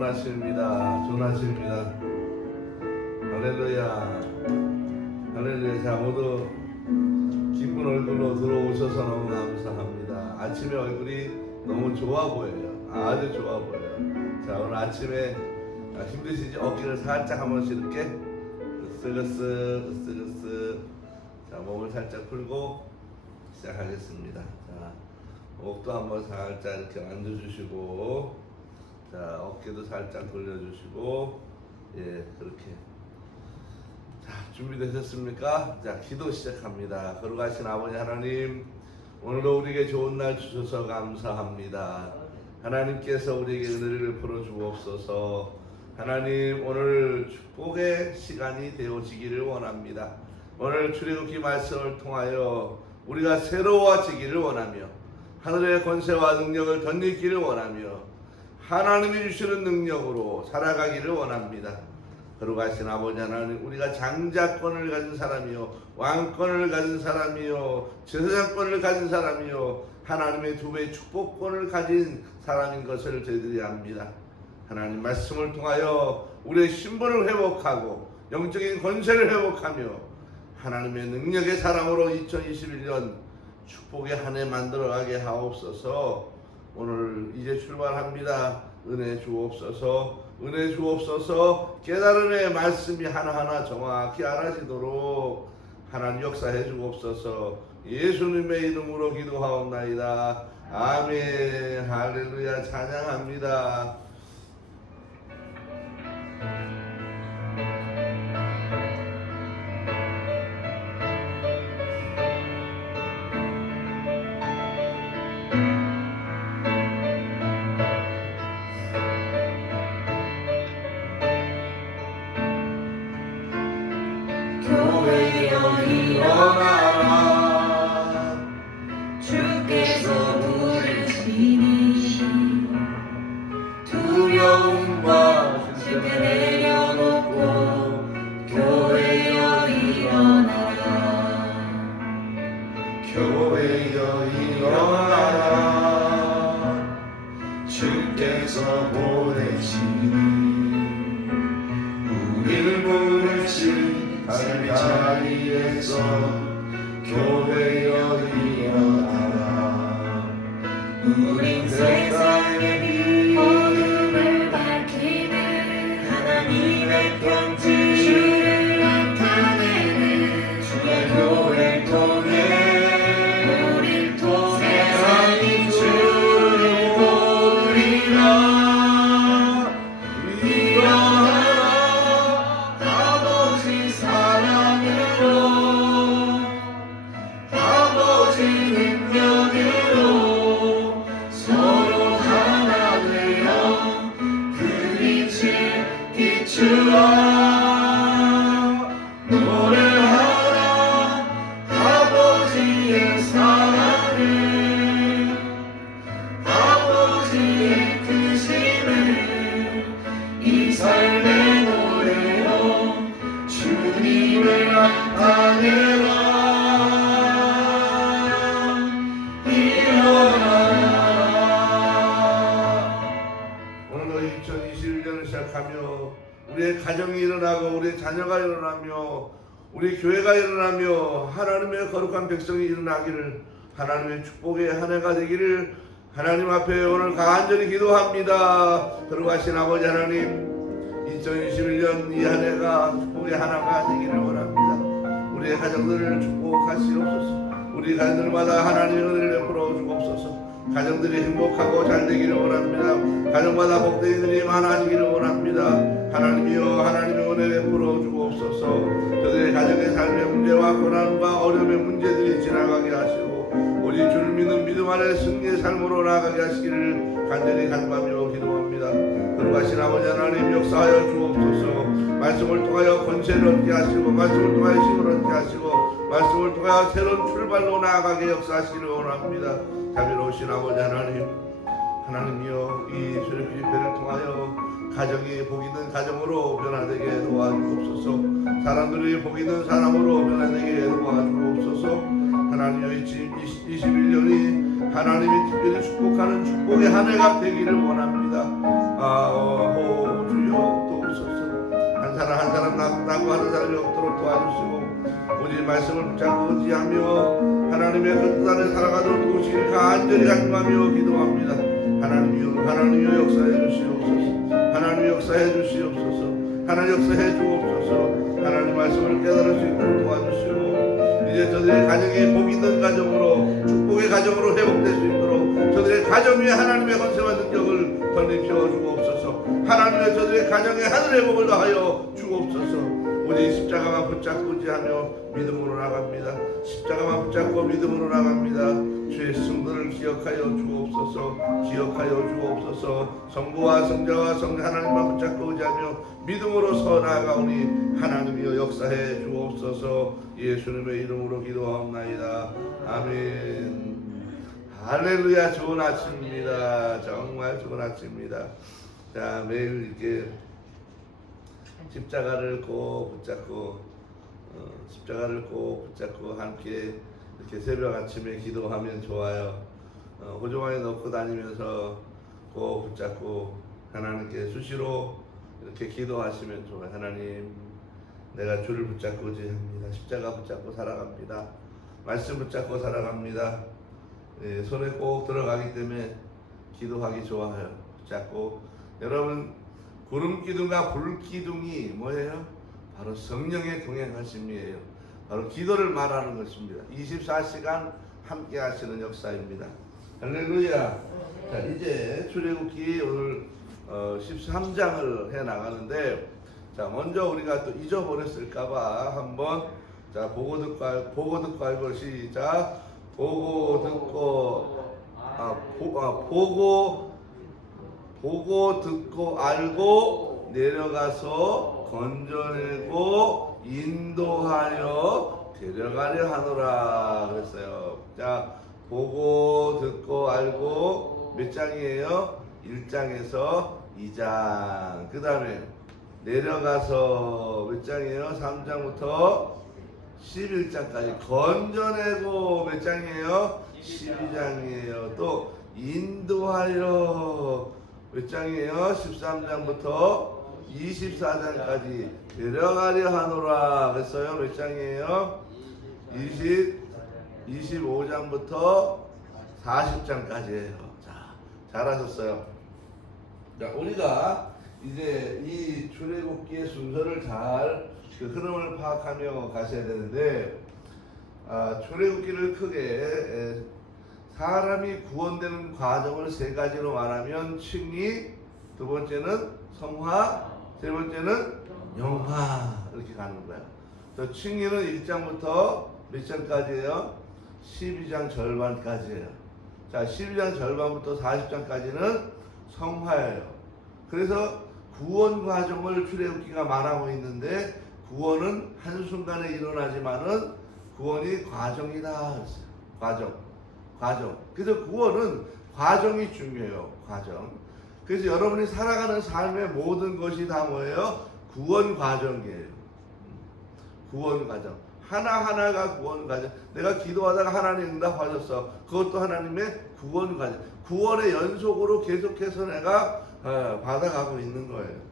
좋은 아침입니다. 할렐루야. 할렐루야. 자, 모두 기쁜 얼굴로 들어오셔서 너무 감사합니다. 아침에 얼굴이 너무 좋아 보여요. 아주 좋아 보여요. 자, 오늘 아침에 힘드시지? 어깨를 살짝 한 번씩 이렇게 으쓱으쓱 자, 몸을 살짝 풀고 시작하겠습니다. 자, 목도 한번 살짝 이렇게 만져주시고, 자, 어깨도 살짝 돌려주시고, 예, 그렇게. 자, 준비되셨습니까? 자, 기도 시작합니다. 거룩하신 아버지 하나님, 오늘도 우리에게 좋은 날 주셔서 감사합니다. 하나님께서 우리에게 은혜를 풀어주옵소서. 하나님, 오늘 축복의 시간이 되어지기를 원합니다. 오늘 출애굽기 말씀을 통하여 우리가 새로워지기를 원하며, 하늘의 권세와 능력을 덧입기를 원하며, 하나님이 주시는 능력으로 살아가기를 원합니다. 거룩하신 아버지 하나님, 우리가 장자권을 가진 사람이요, 왕권을 가진 사람이요, 제사장권을 가진 사람이요, 하나님의 두 배의 축복권을 가진 사람인 것을 저희들이 압니다. 하나님 말씀을 통하여 우리의 신분을 회복하고 영적인 권세를 회복하며 하나님의 능력의 사람으로 2021년 축복의 한 해 만들어가게 하옵소서. 오늘 이제 출발합니다. 은혜 주옵소서. 은혜 주옵소서. 깨달음의 말씀이 하나하나 정확히 알아지도록 하나님 역사해 주옵소서. 예수님의 이름으로 기도하옵나이다. 아멘. 할렐루야. 찬양합니다. 교회여 일어나라. 주께서 부르시니 두려움과 실패 내려놓고 교회여 일어나라. 교회여 일어나라. 주께서 보내시니 우리를 부르신 하늘 자리에서 교회여 일어나라. 우린 세상의 빛 어둠을 밝히는 하나님의 편지 주를 나타내는 주의 교회를 통해 우릴 통해 세상이 주를 보리라. 일어나라. 아버지 사랑으로 아버지 능력으로 서로 하나 되어 그 빛을 비추어 노래하라. 아버지의 사랑을 아버지의 크심을 이 삶의 노래로 주님을 나타내라. 오늘도 2021년을 시작하며 우리의 가정이 일어나고 우리의 자녀가 일어나며 우리 교회가 일어나며 하나님의 거룩한 백성이 일어나기를, 하나님의 축복의 한 해가 되기를 하나님 앞에 오늘 간절히 기도합니다. 거룩하신 아버지 하나님, 2021년 이 한 해가 축복의 하나가 되기를 원합니다. 우리의 가정들을 축복하시옵소서. 우리 가정들마다 하나님의 은혜를 베풀어 주옵소서. 가정들이 행복하고 잘 되기를 원합니다. 가정마다 복된 일이 많아지기를 원합니다. 하나님이여, 하나님의 은혜를 베풀어 주옵소서. 저들의 가정의 삶의 문제와 고난과 어려움의 문제들이 지나가게 하시고 오직 주를 믿는 믿음 안에 승리의 삶으로 나아가게 하시기를 간절히 간구하며 기도합니다. 거룩하신 아버지 하나님, 역사하여 주옵소서. 말씀을 통하여 권세를 얻게 하시고 말씀을 통하여 힘을 얻게 하시고 말씀을 통하여 새로운 출발로 나아가게 역사하시기를 원합니다. 자비로우신 아버지 하나님, 하나님이여, 이 수련회 집회를 통하여 가정이 복 있는 가정으로 변화되게 도와주옵소서. 사람들이 복 있는 사람으로 변화되게 도와주옵소서. 하나님의 2021년이 하나님이 특별히 축복하는 축복의 한 해가 되기를 원합니다. 주여 도우소서. 한 사람 한 사람 낙고 하는 사람이 없도록 도와주시고 오직 말씀을 붙잡고 의지하며 하나님의 그 뜻 안에 살아가도록 도우시길 간절히 간구하며 기도합니다. 하나님이여 역사해 주시옵소서. 하나님 역사해 주시옵소서. 하나님 역사해 주옵소서. 하나님 말씀을 깨달을 수 있도록 도와주시고 이제 저들의 가정이 복 있는 가정으로 축복의 가정으로 회복될 수 있도록 저들의 가정 위에 하나님의 권세와 능력을 덧입혀 주옵소서. 하나님의 저들의 가정에 하늘의 복을 더하여 주옵소서. 오직 십자가만 붙잡고 의지하며 믿음으로 나갑니다. 십자가만 붙잡고 믿음으로 나갑니다. 주의 승들을 기억하여 주옵소서. 기억하여 주옵소서. 성부와 성자와 성령 하나님만 붙잡고 의지하며 믿음으로 서 나아가오니 하나님이여 역사해 주옵소서. 예수님의 이름으로 기도하옵나이다. 아멘. 할렐루야. 좋은 아침입니다. 정말 좋은 아침입니다. 자, 매일 이렇게 십자가를 꼭 붙잡고 십자가를 꼭 붙잡고 함께 이렇게 새벽 아침에 기도하면 좋아요. 호주머니에 넣고 다니면서 꼭 붙잡고 하나님께 수시로 이렇게 기도하시면 좋아요. 하나님, 내가 주를 붙잡고 의지합니다. 십자가 붙잡고 살아갑니다. 말씀 붙잡고 살아갑니다. 예, 손에 꼭 들어가기 때문에 기도하기 좋아요. 붙잡고 여러분 구름 기둥과 불 기둥이 뭐예요? 바로 성령의 동행하심이에요. 바로 기도를 말하는 것입니다. 24시간 함께 하시는 역사입니다. 할렐루야. 자, 이제 출애굽기 오늘 13장을 해 나가는데, 자, 먼저 우리가 또 잊어버렸을까봐 한번 자 보고 듣고 알고 시작. 보고 듣고 알고 내려가서 건져내고 인도하여 데려가려 하노라 그랬어요. 자, 보고 듣고 알고 몇 장이에요? 1장에서 2장. 그 다음에 내려가서 몇 장이에요? 3장부터 11장까지. 건져내고 몇 장이에요? 12장이에요. 또 인도하여 몇 장이에요? 13장부터 24장까지 데려가려 하노라 그랬어요. 몇 장이에요? 25장부터 40장까지예요. 자, 잘하셨어요. 자, 우리가 이제 이 출애굽기의 순서를 잘 그 흐름을 파악하며 가셔야 되는데, 출애굽기를 크게 사람이 구원되는 과정을 세 가지로 말하면 칭의, 두 번째는 성화, 세 번째는 영화 이렇게 가는 거예요. 또 칭의는 1장부터 몇 장까지예요? 12장 절반까지예요. 자, 12장 절반부터 40장까지는 성화예요. 그래서 구원 과정을 출애굽기가 말하고 있는데, 구원은 한순간에 일어나지만은 구원이 과정이다 그랬어요. 과정. 그래서 구원은 과정이 중요해요. 과정. 그래서 여러분이 살아가는 삶의 모든 것이 다 뭐예요? 구원 과정이에요. 구원 과정. 하나하나가 구원 과정. 내가 기도하다가 하나님 응답하셨어. 그것도 하나님의 구원 과정. 구원의 연속으로 계속해서 내가 받아가고 있는 거예요.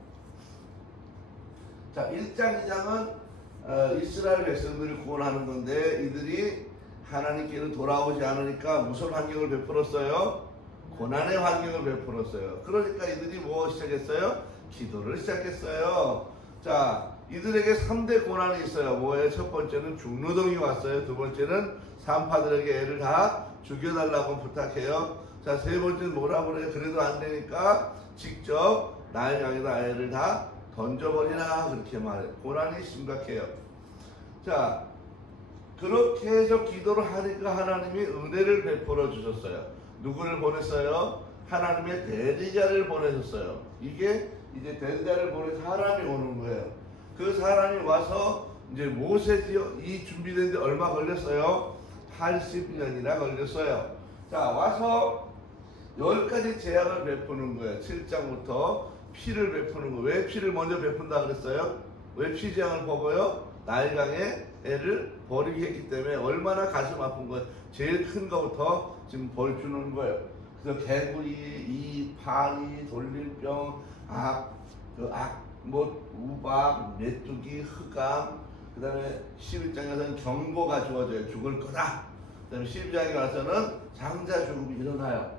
자, 1장, 2장은 이스라엘 백성들을 구원하는 건데, 이들이 하나님께로 돌아오지 않으니까 무슨 환경을 베풀었어요? 고난의 환경을 베풀었어요. 그러니까 이들이 뭐 시작했어요? 기도를 시작했어요. 자, 이들에게 3대 고난이 있어요. 뭐예요? 첫 번째는 중노동이 왔어요. 두 번째는 산파들에게 애를 다 죽여달라고 부탁해요. 자, 세 번째는 뭐라고 그래요? 그래도 안 되니까 직접 나의 양에다 애를 다 던져버리라 그렇게 말해요. 고난이 심각해요. 자, 그렇게 해서 기도를 하니까 하나님이 은혜를 베풀어 주셨어요. 누구를 보냈어요? 하나님의 대리자를 보내셨어요. 이게 이제 대리자를 보낸 사람이 오는 거예요. 그 사람이 와서 이제 모세지요. 이 준비된 데 얼마 걸렸어요? 80년이나 걸렸어요. 자, 와서 10가지 재앙을 베푸는 거예요. 7장부터 피를 베푸는 거. 왜 피를 먼저 베푼다 그랬어요? 왜 피재앙을 먹어요? 나일강에 애를 버리게 했기 때문에 얼마나 가슴 아픈 거예요. 제일 큰 거부터 지금 벌 주는 거예요. 그래서 개구리, 이 파리, 돌릴병, 우박, 메뚜기, 흑암, 그 다음에 11장에서는 경고가 주어져요. 죽을 거다. 그 다음에 12장에 와서는 장자 죽음이 일어나요.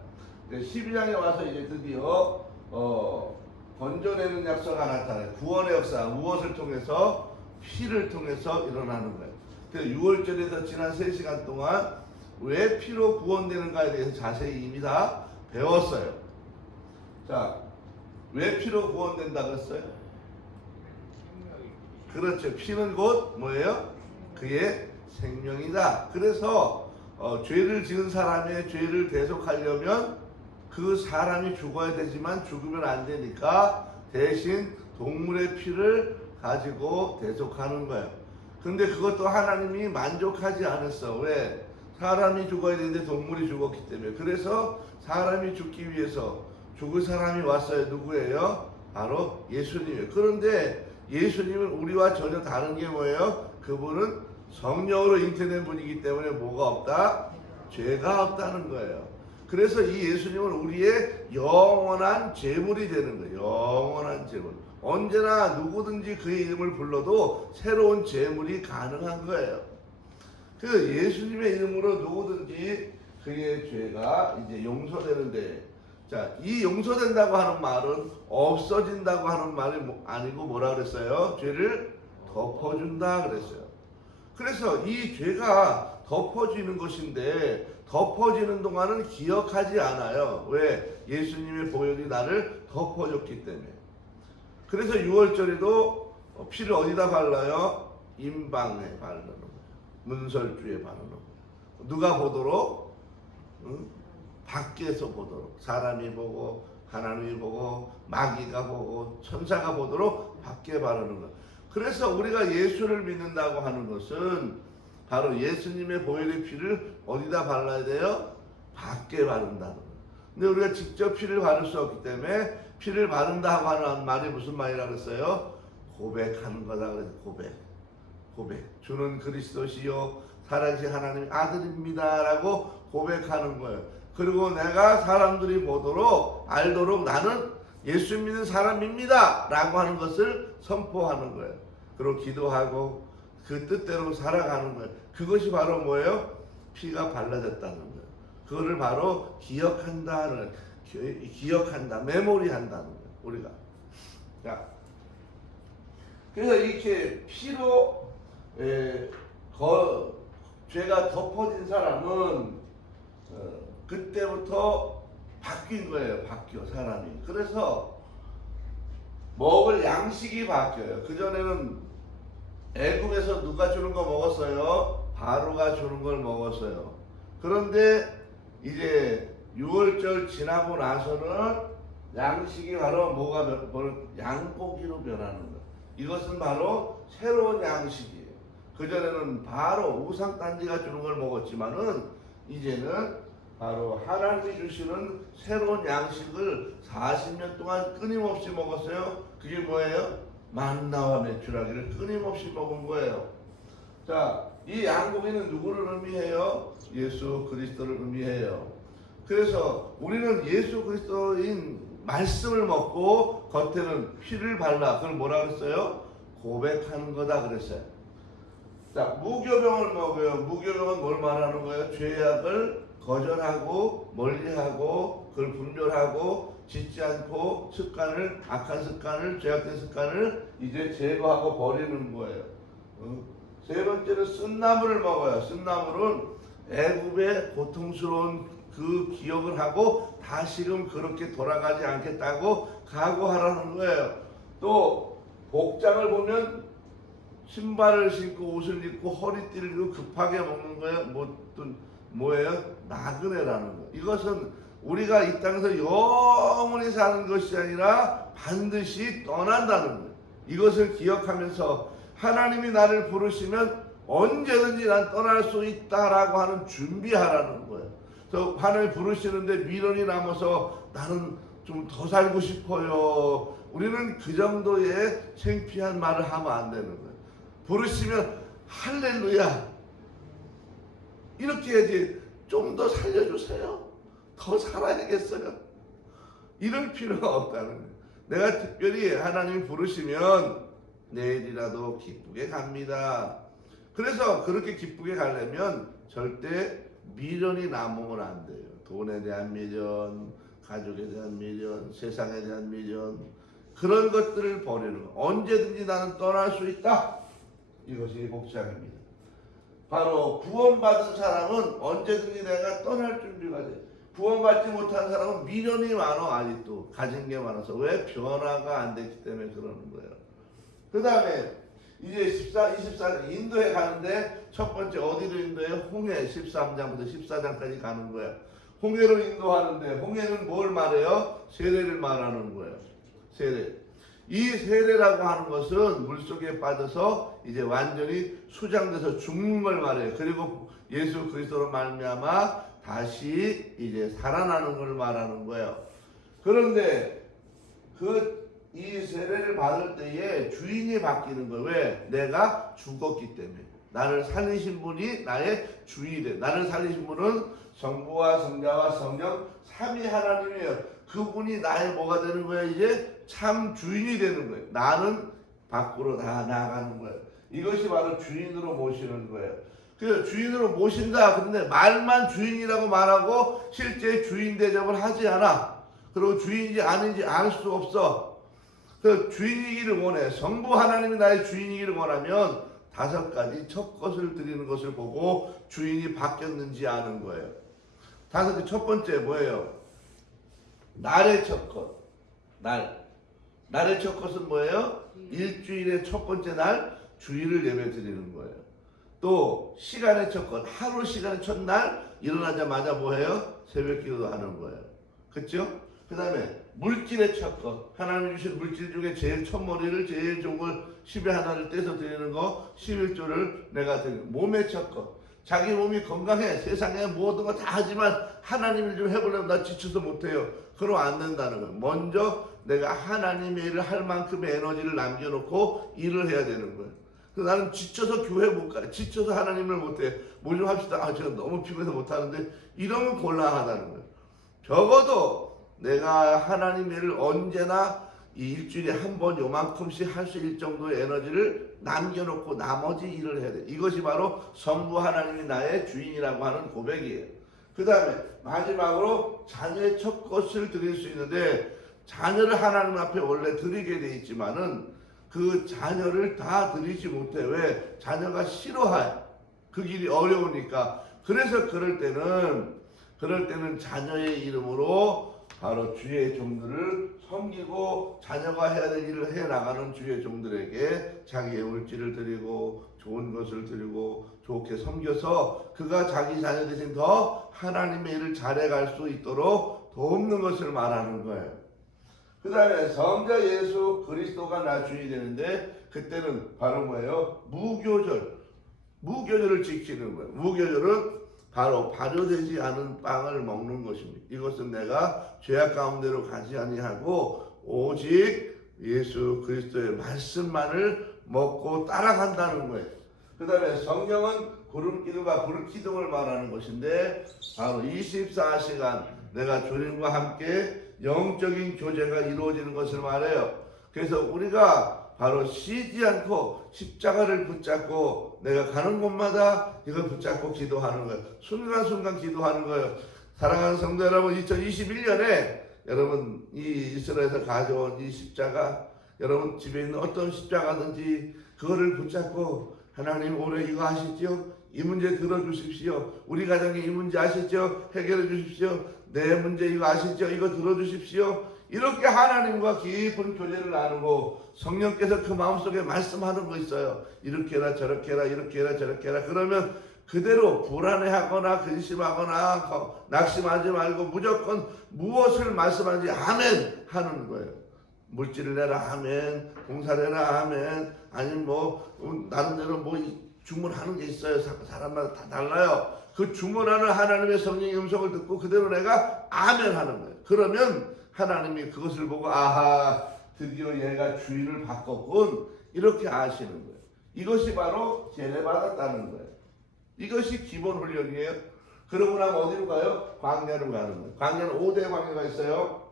12장에 와서 이제 드디어 건져내는 역사가 나타나요. 구원의 역사, 무엇을 통해서? 피를 통해서 일어나는 거예요. 그래서 6월절에서 지난 3시간 동안 왜 피로 구원되는가에 대해서 자세히 이미 다 배웠어요. 자, 왜 피로 구원된다 그랬어요? 그렇죠. 피는 곧 뭐예요? 그의 생명이다. 그래서 죄를 지은 사람의 죄를 대속하려면 그 사람이 죽어야 되지만 죽으면 안 되니까 대신 동물의 피를 가지고 대속하는 거예요. 근데 그것도 하나님이 만족하지 않았어. 왜? 사람이 죽어야 되는데 동물이 죽었기 때문에. 그래서 사람이 죽기 위해서 죽을 사람이 왔어요. 누구예요? 바로 예수님이에요. 그런데 예수님은 우리와 전혀 다른 게 뭐예요? 그분은 성령으로 잉태된 분이기 때문에 뭐가 없다? 죄가 없다는 거예요. 그래서 이 예수님은 우리의 영원한 제물이 되는 거예요. 영원한 제물. 언제나 누구든지 그의 이름을 불러도 새로운 제물이 가능한 거예요. 그 예수님의 이름으로 누구든지 그의 죄가 이제 용서되는데, 자, 이 용서된다고 하는 말은 없어진다고 하는 말이 아니고 뭐라 그랬어요? 죄를 덮어준다 그랬어요. 그래서 이 죄가 덮어지는 것인데 덮어지는 동안은 기억하지 않아요. 왜? 예수님의 보혈이 나를 덮어줬기 때문에. 그래서 6월절에도 피를 어디다 발라요? 임방에 바르는 거예요. 문설주에 바르는 거예요. 누가 보도록? 응? 밖에서 보도록. 사람이 보고 하나님이 보고 마귀가 보고 천사가 보도록 밖에 바르는 거예요. 그래서 우리가 예수를 믿는다고 하는 것은 바로 예수님의 보혈의 피를 어디다 발라야 돼요? 밖에 바른다는 거예요. 근데 우리가 직접 피를 바를 수 없기 때문에 피를 바른다고 하는 말이 무슨 말이라고 했어요? 고백하는 거다 그래서 고백. 주는 그리스도시요 살아계신 하나님의 아들입니다 라고 고백하는 거예요. 그리고 내가 사람들이 보도록 알도록 나는 예수 믿는 사람입니다 라고 하는 것을 선포하는 거예요. 그리고 기도하고 그 뜻대로 살아가는 거예요. 그것이 바로 뭐예요? 피가 발라졌다는 거예요. 그거를 바로 기억한다, 메모리한다는 거예요. 우리가. 자, 그래서 이렇게 피로 죄가 덮어진 사람은 그때부터 바뀐 거예요. 바뀌어 사람이. 그래서 먹을 양식이 바뀌어요. 그전에는 애굽에서 누가 주는 거 먹었어요? 바로가 주는 걸 먹었어요. 그런데 이제 6월절 지나고 나서는 양식이 바로 양고기로 변하는 거예요. 이것은 바로 새로운 양식이에요. 그전에는 바로 우상단지가 주는 걸 먹었지만은 이제는 바로 하나님이 주시는 새로운 양식을 40년 동안 끊임없이 먹었어요. 그게 뭐예요? 만나와 메추라기를 끊임없이 먹은 거예요. 자, 이 양고기는 누구를 의미해요? 예수 그리스도를 의미해요. 그래서 우리는 예수 그리스도인 말씀을 먹고 겉에는 피를 발라. 그걸 뭐라 그랬어요? 고백하는 거다 그랬어요. 자, 무교병을 먹어요. 무교병은 뭘 말하는 거예요? 죄악을 거절하고 멀리하고 그걸 분별하고 짓지 않고 악한 습관을, 죄악된 습관을 이제 제거하고 버리는 거예요. 세 번째는 쓴나물을 먹어요. 쓴나물은 애굽의 고통스러운 그 기억을 하고 다시금 그렇게 돌아가지 않겠다고 각오하라는 거예요. 또 복장을 보면 신발을 신고 옷을 입고 허리띠를 입고 급하게 먹는 거예요. 뭐예요? 나그네라는 거예요. 이것은 우리가 이 땅에서 영원히 사는 것이 아니라 반드시 떠난다는 거예요. 이것을 기억하면서 하나님이 나를 부르시면 언제든지 난 떠날 수 있다라고 하는 준비하라는 거예요. 그래서 하나님이 부르시는데 미련이 남아서 나는 좀 더 살고 싶어요. 우리는 그 정도의 창피한 말을 하면 안 되는 거예요. 부르시면 할렐루야 이렇게 해야지. 좀 더 살려주세요. 더 살아야겠어요. 이럴 필요가 없다는 거예요. 내가 특별히 하나님이 부르시면 내일이라도 기쁘게 갑니다. 그래서 그렇게 기쁘게 가려면 절대 미련이 남으면 안 돼요. 돈에 대한 미련, 가족에 대한 미련, 세상에 대한 미련, 그런 것들을 버리는 거. 언제든지 나는 떠날 수 있다. 이것이 복장입니다. 바로 구원받은 사람은 언제든지 내가 떠날 준비가 돼. 구원받지 못한 사람은 미련이 많아. 아직도 가진 게 많아서. 왜? 변화가 안 됐기 때문에 그러는 거예요. 그 다음에 이제 24년 인도에 가는데 첫 번째 어디로 인도해요? 홍해 13장부터 14장까지 가는 거예요. 홍해로 인도하는데 홍해는 뭘 말해요? 세례를 말하는 거예요. 세례. 이 세례라고 하는 것은 물속에 빠져서 이제 완전히 수장돼서 죽는 걸 말해요. 그리고 예수 그리스도로 말미암아 다시 이제 살아나는 걸 말하는 거예요. 그런데 이 세례를 받을 때에 주인이 바뀌는 거예요. 왜? 내가 죽었기 때문에. 나를 살리신 분이 나의 주인이 돼. 나를 살리신 분은 성부와 성자와 성령 삼위 하나님이에요. 그분이 나의 뭐가 되는 거예요? 이제 참 주인이 되는 거예요. 나는 밖으로 다 나가는 거예요. 이것이 바로 주인으로 모시는 거예요. 그 주인으로 모신다. 그런데 말만 주인이라고 말하고 실제 주인 대접을 하지 않아. 그리고 주인인지 아닌지 알 수 없어. 그 주인이기를 원해. 성부 하나님이 나의 주인이기를 원하면 5가지 첫 것을 드리는 것을 보고 주인이 바뀌었는지 아는 거예요. 첫 번째 뭐예요? 날의 첫 것. 날의 첫 것은 뭐예요? 일주일의 첫 번째 날 주일을 예배 드리는 거예요. 또 시간의 첫 것. 하루 시간의 첫날 일어나자마자 뭐예요? 새벽 기도도 하는 거예요. 그렇죠? 그 다음에 물질의 첫 것. 하나님 주신 물질 중에 제일 첫머리를 제일 좋은 걸 10의 하나를 떼서 드리는 거 11조를 내가 드리는 몸의 첫 것. 자기 몸이 건강해. 세상에 모든 거 다 하지만 하나님을 좀 해보려면 나 지쳐서 못해요. 그러면 안 된다는 거예요. 먼저 내가 하나님의 일을 할 만큼의 에너지를 남겨놓고 일을 해야 되는 거예요. 그래서 나는 지쳐서 교회 못 가. 지쳐서 하나님을 못해. 뭐 좀 합시다. 제가 너무 피곤해서 못하는데 이러면 곤란하다는 거예요. 적어도 내가 하나님의 일을 언제나 이 일주일에 한 번 요만큼씩 할 수 있을 정도의 에너지를 남겨놓고 나머지 일을 해야 돼. 이것이 바로 성부 하나님이 나의 주인이라고 하는 고백이에요. 그 다음에 마지막으로 자녀의 첫 것을 드릴 수 있는데 자녀를 하나님 앞에 원래 드리게 돼 있지만은 그 자녀를 다 드리지 못해. 왜? 자녀가 싫어해. 그 길이 어려우니까. 그래서 그럴 때는 자녀의 이름으로 바로 주의 종들을 섬기고 자녀가 해야 될 일을 해나가는 주의 종들에게 자기의 물질을 드리고 좋은 것을 드리고 좋게 섬겨서 그가 자기 자녀 대신 더 하나님의 일을 잘해갈 수 있도록 돕는 것을 말하는 거예요. 그 다음에 성자 예수 그리스도가 나 주인이 되는데 그때는 바로 뭐예요? 무교절을 지키는 거예요. 무교절은 바로 발효되지 않은 빵을 먹는 것입니다. 이것은 내가 죄악 가운데로 가지 아니하고 오직 예수 그리스도의 말씀만을 먹고 따라간다는 거예요. 그 다음에 성령은 구름기둥과 불기둥을 말하는 것인데 바로 24시간 내가 주님과 함께 영적인 교제가 이루어지는 것을 말해요. 그래서 우리가 바로 쉬지 않고 십자가를 붙잡고 내가 가는 곳마다 이걸 붙잡고 기도하는 거예요. 순간순간 기도하는 거예요. 사랑하는 성도 여러분, 2021년에 여러분 이 이스라엘에서 가져온 이 십자가, 여러분 집에 있는 어떤 십자가든지 그거를 붙잡고 하나님 올해 이거 아시죠? 이 문제 들어주십시오. 우리 가정에 이 문제 아시죠? 해결해 주십시오. 내 문제 이거 아시죠? 이거 들어주십시오. 이렇게 하나님과 깊은 교제를 나누고 성령께서 그 마음속에 말씀하는 거 있어요. 이렇게 해라 저렇게 해라 이렇게 해라 저렇게 해라. 그러면 그대로 불안해하거나 근심하거나 낙심하지 말고 무조건 무엇을 말씀하는지 아멘 하는 거예요. 물질을 내라 아멘, 봉사를 해라 아멘, 아니면 뭐 나름대로 뭐 주문하는 게 있어요. 사람마다 다 달라요. 그 주문하는 하나님의 성령의 음성을 듣고 그대로 내가 아멘 하는 거예요. 그러면 하나님이 그것을 보고 아하 드디어 얘가 주인을 바꿨군 이렇게 아시는 거예요. 이것이 바로 세례받았다는 거예요. 이것이 기본 훈련이에요. 그러고 나면 어디로 가요? 광야로 가는 거예요. 광야는 5대 광야가 있어요.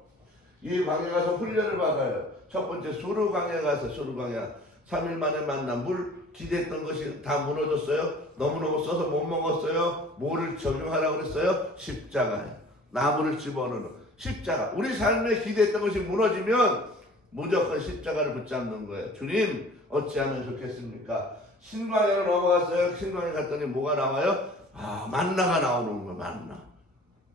이 광야 가서 훈련을 받아요. 첫 번째 수르 광야 가서 수르 광야 3일 만에 만난 물 기대했던 것이 다 무너졌어요. 너무너무 써서 못 먹었어요. 뭐를 적용하라고 그랬어요? 십자가예요. 나무를 집어넣는 십자가. 우리 삶에 기대했던 것이 무너지면 무조건 십자가를 붙잡는 거예요. 주님 어찌하면 좋겠습니까? 신광야로 넘어갔어요. 신광야 갔더니 뭐가 나와요? 만나가 나오는 거예요. 만나.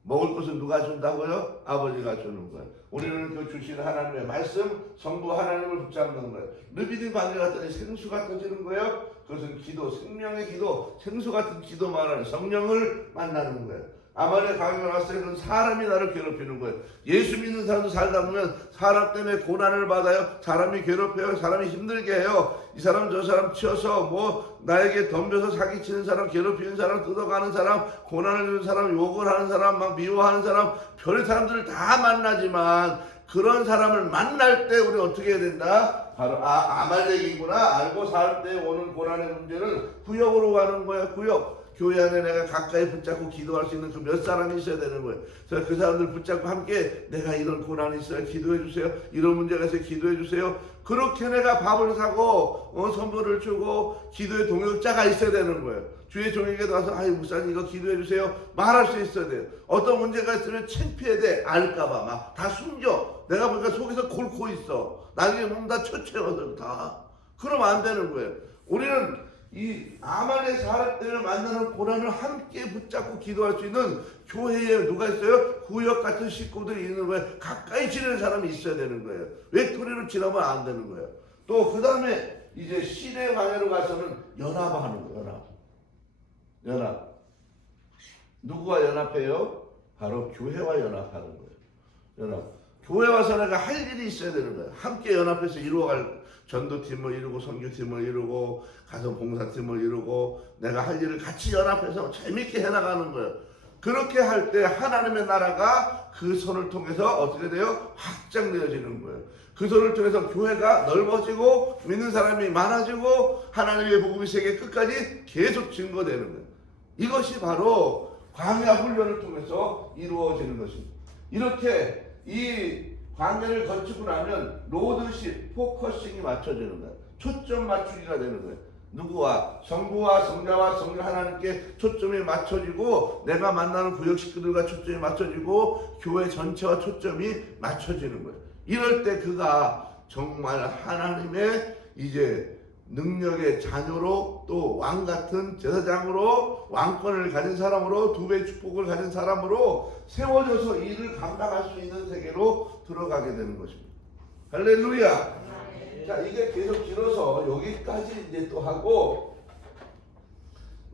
먹을 것은 누가 준다고요? 아버지가 주는 거예요. 우리는 그 주신 하나님의 말씀, 성부 하나님을 붙잡는 거예요. 르비딘 광야 갔더니 생수가 터지는 거예요. 그것은 기도, 생명의 기도, 생수 같은 기도 말하는 성령을 만나는 거예요. 아말렉 광야가 왔어요. 그건 사람이 나를 괴롭히는 거예요. 예수 믿는 사람도 살다 보면 사람 때문에 고난을 받아요. 사람이 괴롭혀요. 사람이 힘들게 해요. 이 사람 저 사람 치어서 뭐 나에게 덤벼서 사기치는 사람, 괴롭히는 사람, 뜯어가는 사람, 고난을 주는 사람, 욕을 하는 사람, 막 미워하는 사람, 별의 사람들을 다 만나지만 그런 사람을 만날 때 우리 어떻게 해야 된다? 바로 아말렉이구나 알고 살 때 오는 고난의 문제는 구역으로 가는 거야. 구역. 교회 안에 내가 가까이 붙잡고 기도할 수 있는 그 몇 사람이 있어야 되는 거예요. 그래서 그 사람들 붙잡고 함께 내가 이런 고난이 있어요. 기도해 주세요. 이런 문제가 있어요. 기도해 주세요. 그렇게 내가 밥을 사고 선물을 주고 기도의 동역자가 있어야 되는 거예요. 주의 종에게도 와서 목사님 이거 기도해 주세요. 말할 수 있어야 돼요. 어떤 문제가 있으면 창피해 돼. 알까봐 막 다 숨겨. 내가 보니까 속에서 골고 있어. 나중에 몸 다 처체거든 다. 그러면 안 되는 거예요. 우리는 이 아말렉 사람 때문에 만나는 고난을 함께 붙잡고 기도할 수 있는 교회에 누가 있어요? 구역 같은 식구들이 있는 거예요. 가까이 지내는 사람이 있어야 되는 거예요. 외톨이로 지나면 안 되는 거예요. 또 그 다음에 이제 시내 광야로 가서는 연합하는 거예요. 연합. 누구와 연합해요? 바로 교회와 연합하는 거예요. 연합. 교회 와서 내가 할 일이 있어야 되는 거예요. 함께 연합해서 이루어갈 전도팀을 이루고 선교팀을 이루고 가서 봉사팀을 이루고 내가 할 일을 같이 연합해서 재밌게 해나가는 거예요. 그렇게 할 때 하나님의 나라가 그 손을 통해서 어떻게 돼요? 확장되어지는 거예요. 그 손을 통해서 교회가 넓어지고 믿는 사람이 많아지고 하나님의 복음이 세계 끝까지 계속 증거되는 거예요. 이것이 바로 광야 훈련을 통해서 이루어지는 것입니다. 이렇게 이 광야를 거치고 나면 로드십, 포커싱이 맞춰지는 거예요. 초점 맞추기가 되는 거예요. 누구와? 성부와 성자와 성령 하나님께 초점이 맞춰지고 내가 만나는 구역 식구들과 초점이 맞춰지고 교회 전체와 초점이 맞춰지는 거예요. 이럴 때 그가 정말 하나님의 이제 능력의 자녀로 또 왕 같은 제사장으로 왕권을 가진 사람으로 두 배의 축복을 가진 사람으로 세워져서 일을 감당할 수 있는 세계로 들어가게 되는 것입니다. 할렐루야. 자, 이게 계속 길어서 여기까지 이제 또 하고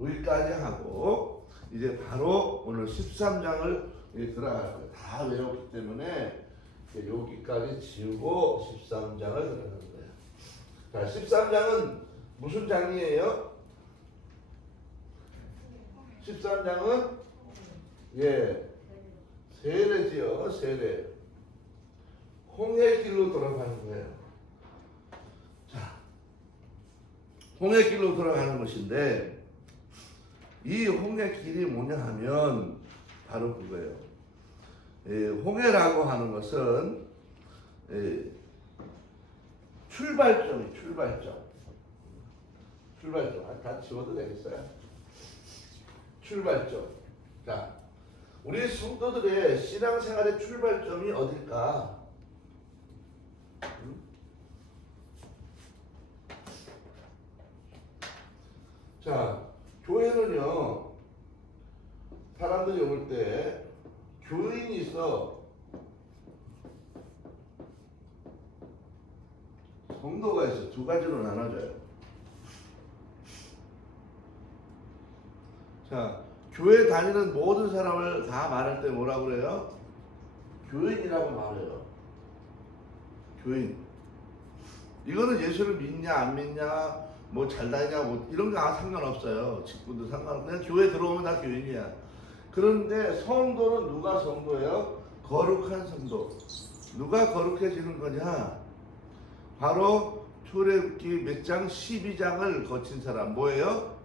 여기까지 하고 이제 바로 오늘 13장을 들어갈 거예요. 다 외웠기 때문에 여기까지 지우고 13장을 들어가는 거예요. 자, 13장은 무슨 장이에요? 13장은 세례지요. 세례. 홍해 길로 돌아가는 거예요. 자, 홍해 길로 돌아가는 것인데 이 홍해 길이 뭐냐 하면 바로 그거예요. 홍해라고 하는 것은 출발점. 다 지워도 되겠어요? 출발점. 자, 우리 성도들의 신앙생활의 출발점이 어딜까? 자, 교회는요, 사람들이 올 때 교인이 있어, 성도가 있어. 두 가지로 나눠져요. 자, 교회 다니는 모든 사람을 다 말할 때 뭐라고 그래요? 교인이라고 말해요. 교인. 이거는 예수를 믿냐 안 믿냐 뭐 잘 다니냐 뭐 이런 거 상관없어요. 직분도 상관없고 그냥 교회 들어오면 다 교인이야. 그런데 성도는 누가 성도예요? 거룩한 성도. 누가 거룩해지는 거냐? 바로 출애굽기 몇 장? 12장을 거친 사람. 뭐예요?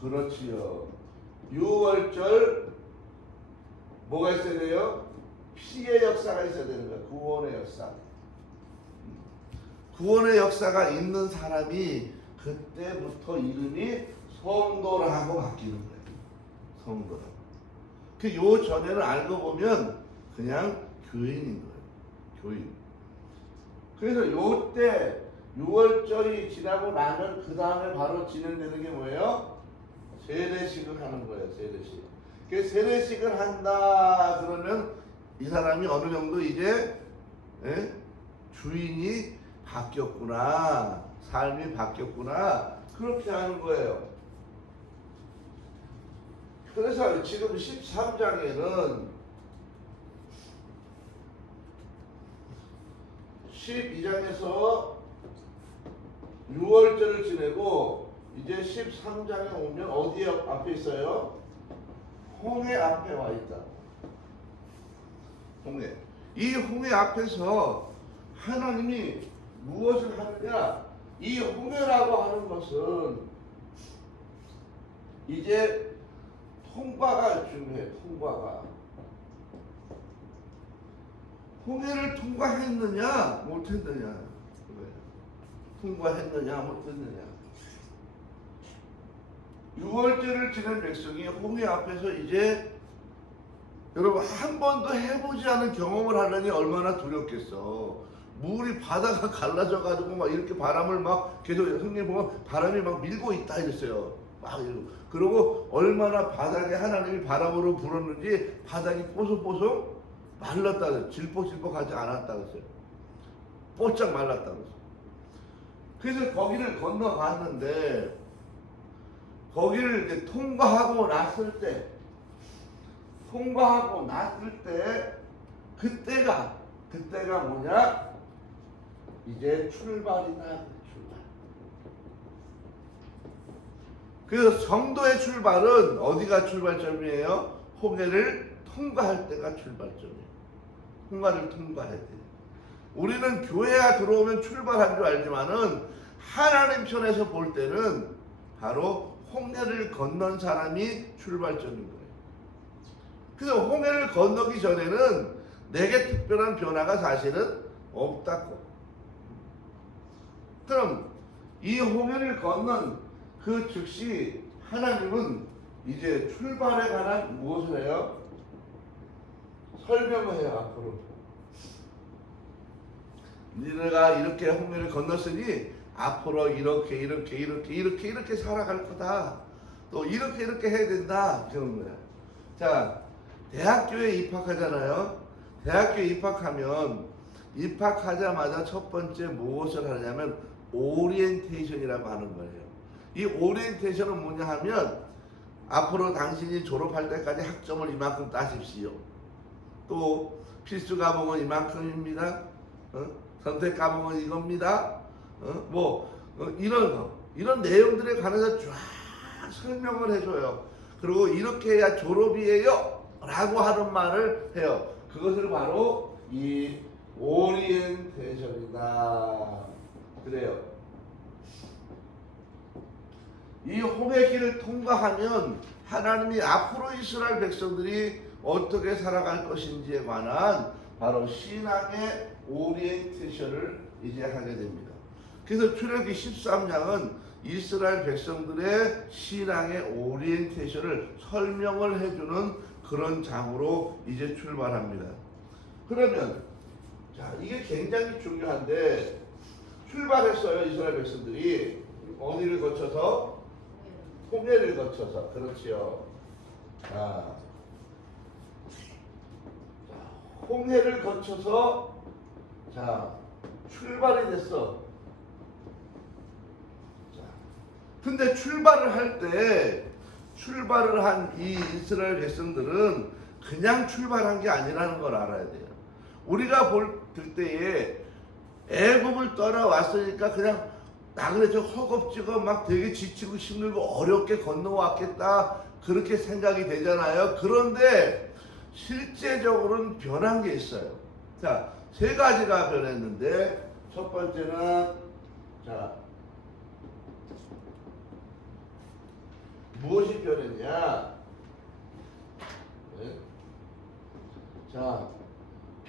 그렇지요. 유월절 뭐가 있어야 돼요? 피의 역사가 있어야 되는 거야. 구원의 역사. 구원의 역사가 있는 사람이 그때부터 이름이 성도라고 바뀌는 거예요. 성도라고. 요 전에는 알고 보면 그냥 교인인 거예요. 교인. 그래서 요때 6월절이 지나고 나면 그 다음에 바로 진행되는 게 뭐예요? 세례식을 하는 거예요. 세례식. 그 세례식을 한다 그러면 이 사람이 어느 정도 이제 주인이 바뀌었구나, 삶이 바뀌었구나, 그렇게 하는 거예요. 그래서 지금 13장에는 12장에서 6월절을 지내고 이제 13장에 오면 어디에 앞에 있어요? 홍해 앞에 와 있다. 홍해. 이 홍해 앞에서 하나님이 무엇을 하느냐? 이 홍해라고 하는 것은 이제 통과가 중요해. 통과가. 홍해를 통과했느냐 못했느냐. 통과했느냐 못했느냐. 6월절을 지낸 백성이 홍해 앞에서 이제 여러분 한 번도 해보지 않은 경험을 하려니 얼마나 두렵겠어. 물이 바다가 갈라져 가지고 막 이렇게 바람을 막 계속 형님 보면 바람이 막 밀고 있다 이랬어요. 막 이러고. 그리고 얼마나 바닥에 하나님이 바람으로 불었는지 바닥이 뽀송뽀송 말랐다. 질퍽질퍽하지 않았다 그랬어요. 뽀짝 말랐다 그랬어요. 그래서 거기를 건너갔는데 거기를 이제 통과하고 났을 때 그때가 뭐냐? 이제 출발이다. 출발. 그래서 성도의 출발은 어디가 출발점이에요? 홍해를 통과할 때가 출발점이에요. 홍해를 통과해야 돼요. 우리는 교회가 들어오면 출발한 줄 알지만은 하나님 편에서 볼 때는 바로 홍해를 건넌 사람이 출발점인 거예요. 그래서 홍해를 건너기 전에는 내게 특별한 변화가 사실은 없다고. 그럼 이 홍해를 건넌 그 즉시 하나님은 이제 출발에 관한 무엇을 해요? 설명을 해요. 앞으로 너희가 이렇게 홍해를 건넜으니 앞으로 이렇게 살아갈 거다. 또 이렇게 해야 된다. 그런 거야. 자, 대학교에 입학하잖아요. 대학교에 입학하면 입학하자마자 첫 번째 무엇을 하냐면 오리엔테이션이라고 하는 거예요. 이 오리엔테이션은 뭐냐 하면 앞으로 당신이 졸업할 때까지 학점을 이만큼 따십시오. 또 필수 과목은 이만큼입니다. 선택 과목은 이겁니다. 이런 내용들에 관해서 쫙 설명을 해줘요. 그리고 이렇게 해야 졸업이에요 라고 하는 말을 해요. 그것을 바로 이 오리엔테이션이다 그래요. 이 홍해길을 통과하면 하나님이 앞으로 이스라엘 백성들이 어떻게 살아갈 것인지에 관한 바로 신앙의 오리엔테이션을 이제 하게 됩니다. 그래서 출애굽기 13장은 이스라엘 백성들의 신앙의 오리엔테이션을 설명을 해주는 그런 장으로 이제 출발합니다. 그러면 자, 이게 굉장히 중요한데 출발했어요. 이스라엘 백성들이 어디를 거쳐서? 홍해를 거쳐서. 그렇지요. 자, 홍해를 거쳐서 자, 출발이 됐어. 자, 근데 출발을 한 이 이스라엘 백성들은 그냥 출발한 게 아니라는 걸 알아야 돼요. 우리가 볼 때에 애굽을 떠나왔으니까 그냥 나그네처럼 허겁지겁 막 되게 지치고 힘들고 어렵게 건너왔겠다 그렇게 생각이 되잖아요. 그런데 실제적으로는 변한 게 있어요. 자, 세 가지가 변했는데 첫 번째는 자, 무엇이 변했냐? 자,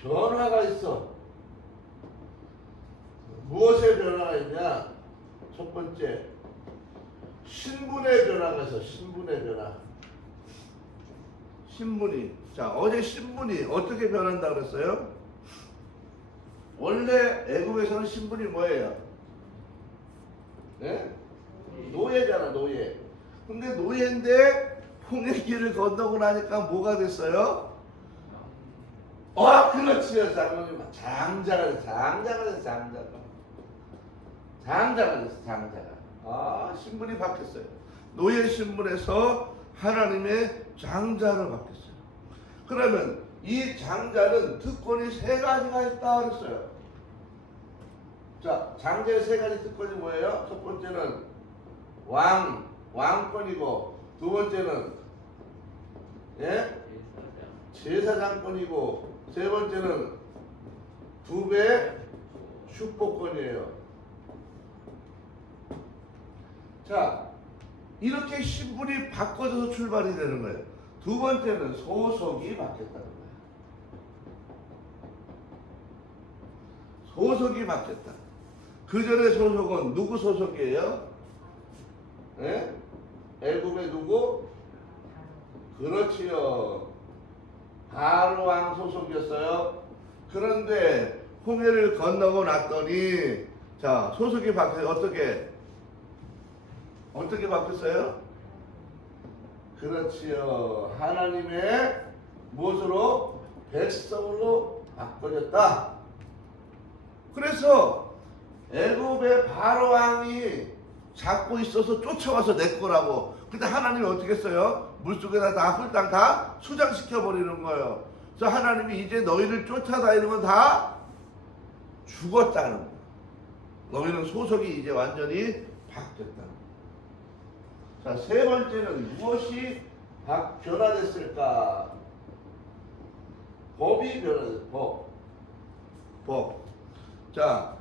변화가 있어. 무엇의 변화가 있냐? 첫 번째, 신분의 변화가 있어. 신분의 변화. 신분이. 자, 어제 신분이 어떻게 변한다 그랬어요? 원래 애국에서는 신분이 뭐예요? 네? 노예잖아, 노예. 근데 노예인데 홍해길을 건너고 나니까 뭐가 됐어요? 그렇지요. 장자가 됐어. 장자가 됐어. 장자가 됐어. 장자가. 신분이 바뀌었어요. 노예 신분에서 하나님의 장자로 바뀌었어요. 그러면 이 장자는 특권이 세 가지가 있다 그랬어요. 자, 장자의 세 가지 특권이 뭐예요? 첫 번째는 왕권이고, 두 번째는 제사장권이고, 세 번째는 2배 축복권이에요. 자, 이렇게 신분이 바꿔져서 출발이 되는 거예요. 두 번째는 소속이 바뀌었다는 거예요. 소속이 바뀌었다. 그 전에 소속은 누구 소속이에요? 네? 애굽의 누구? 그렇지요. 바로 왕 소속이었어요. 그런데 홍해를 건너고 났더니 자, 소속이 바뀌어요. 어떻게 바뀌었어요? 그렇지요. 하나님의 무엇으로? 백성으로 바꿔졌다. 그래서 애굽의 바로 왕이 잡고 있어서 쫓아와서 내 거라고. 근데 하나님이 어떻게 했어요? 물속에다 다 홀딱 다 수장시켜 버리는 거예요. 그래서 하나님이 이제 너희를 쫓아다니는 건 다 죽었다는 거예요. 너희는 소속이 이제 완전히 바뀌었다. 자, 세 번째는 무엇이 변화됐을까? 법이 변화됐어. 법. 자,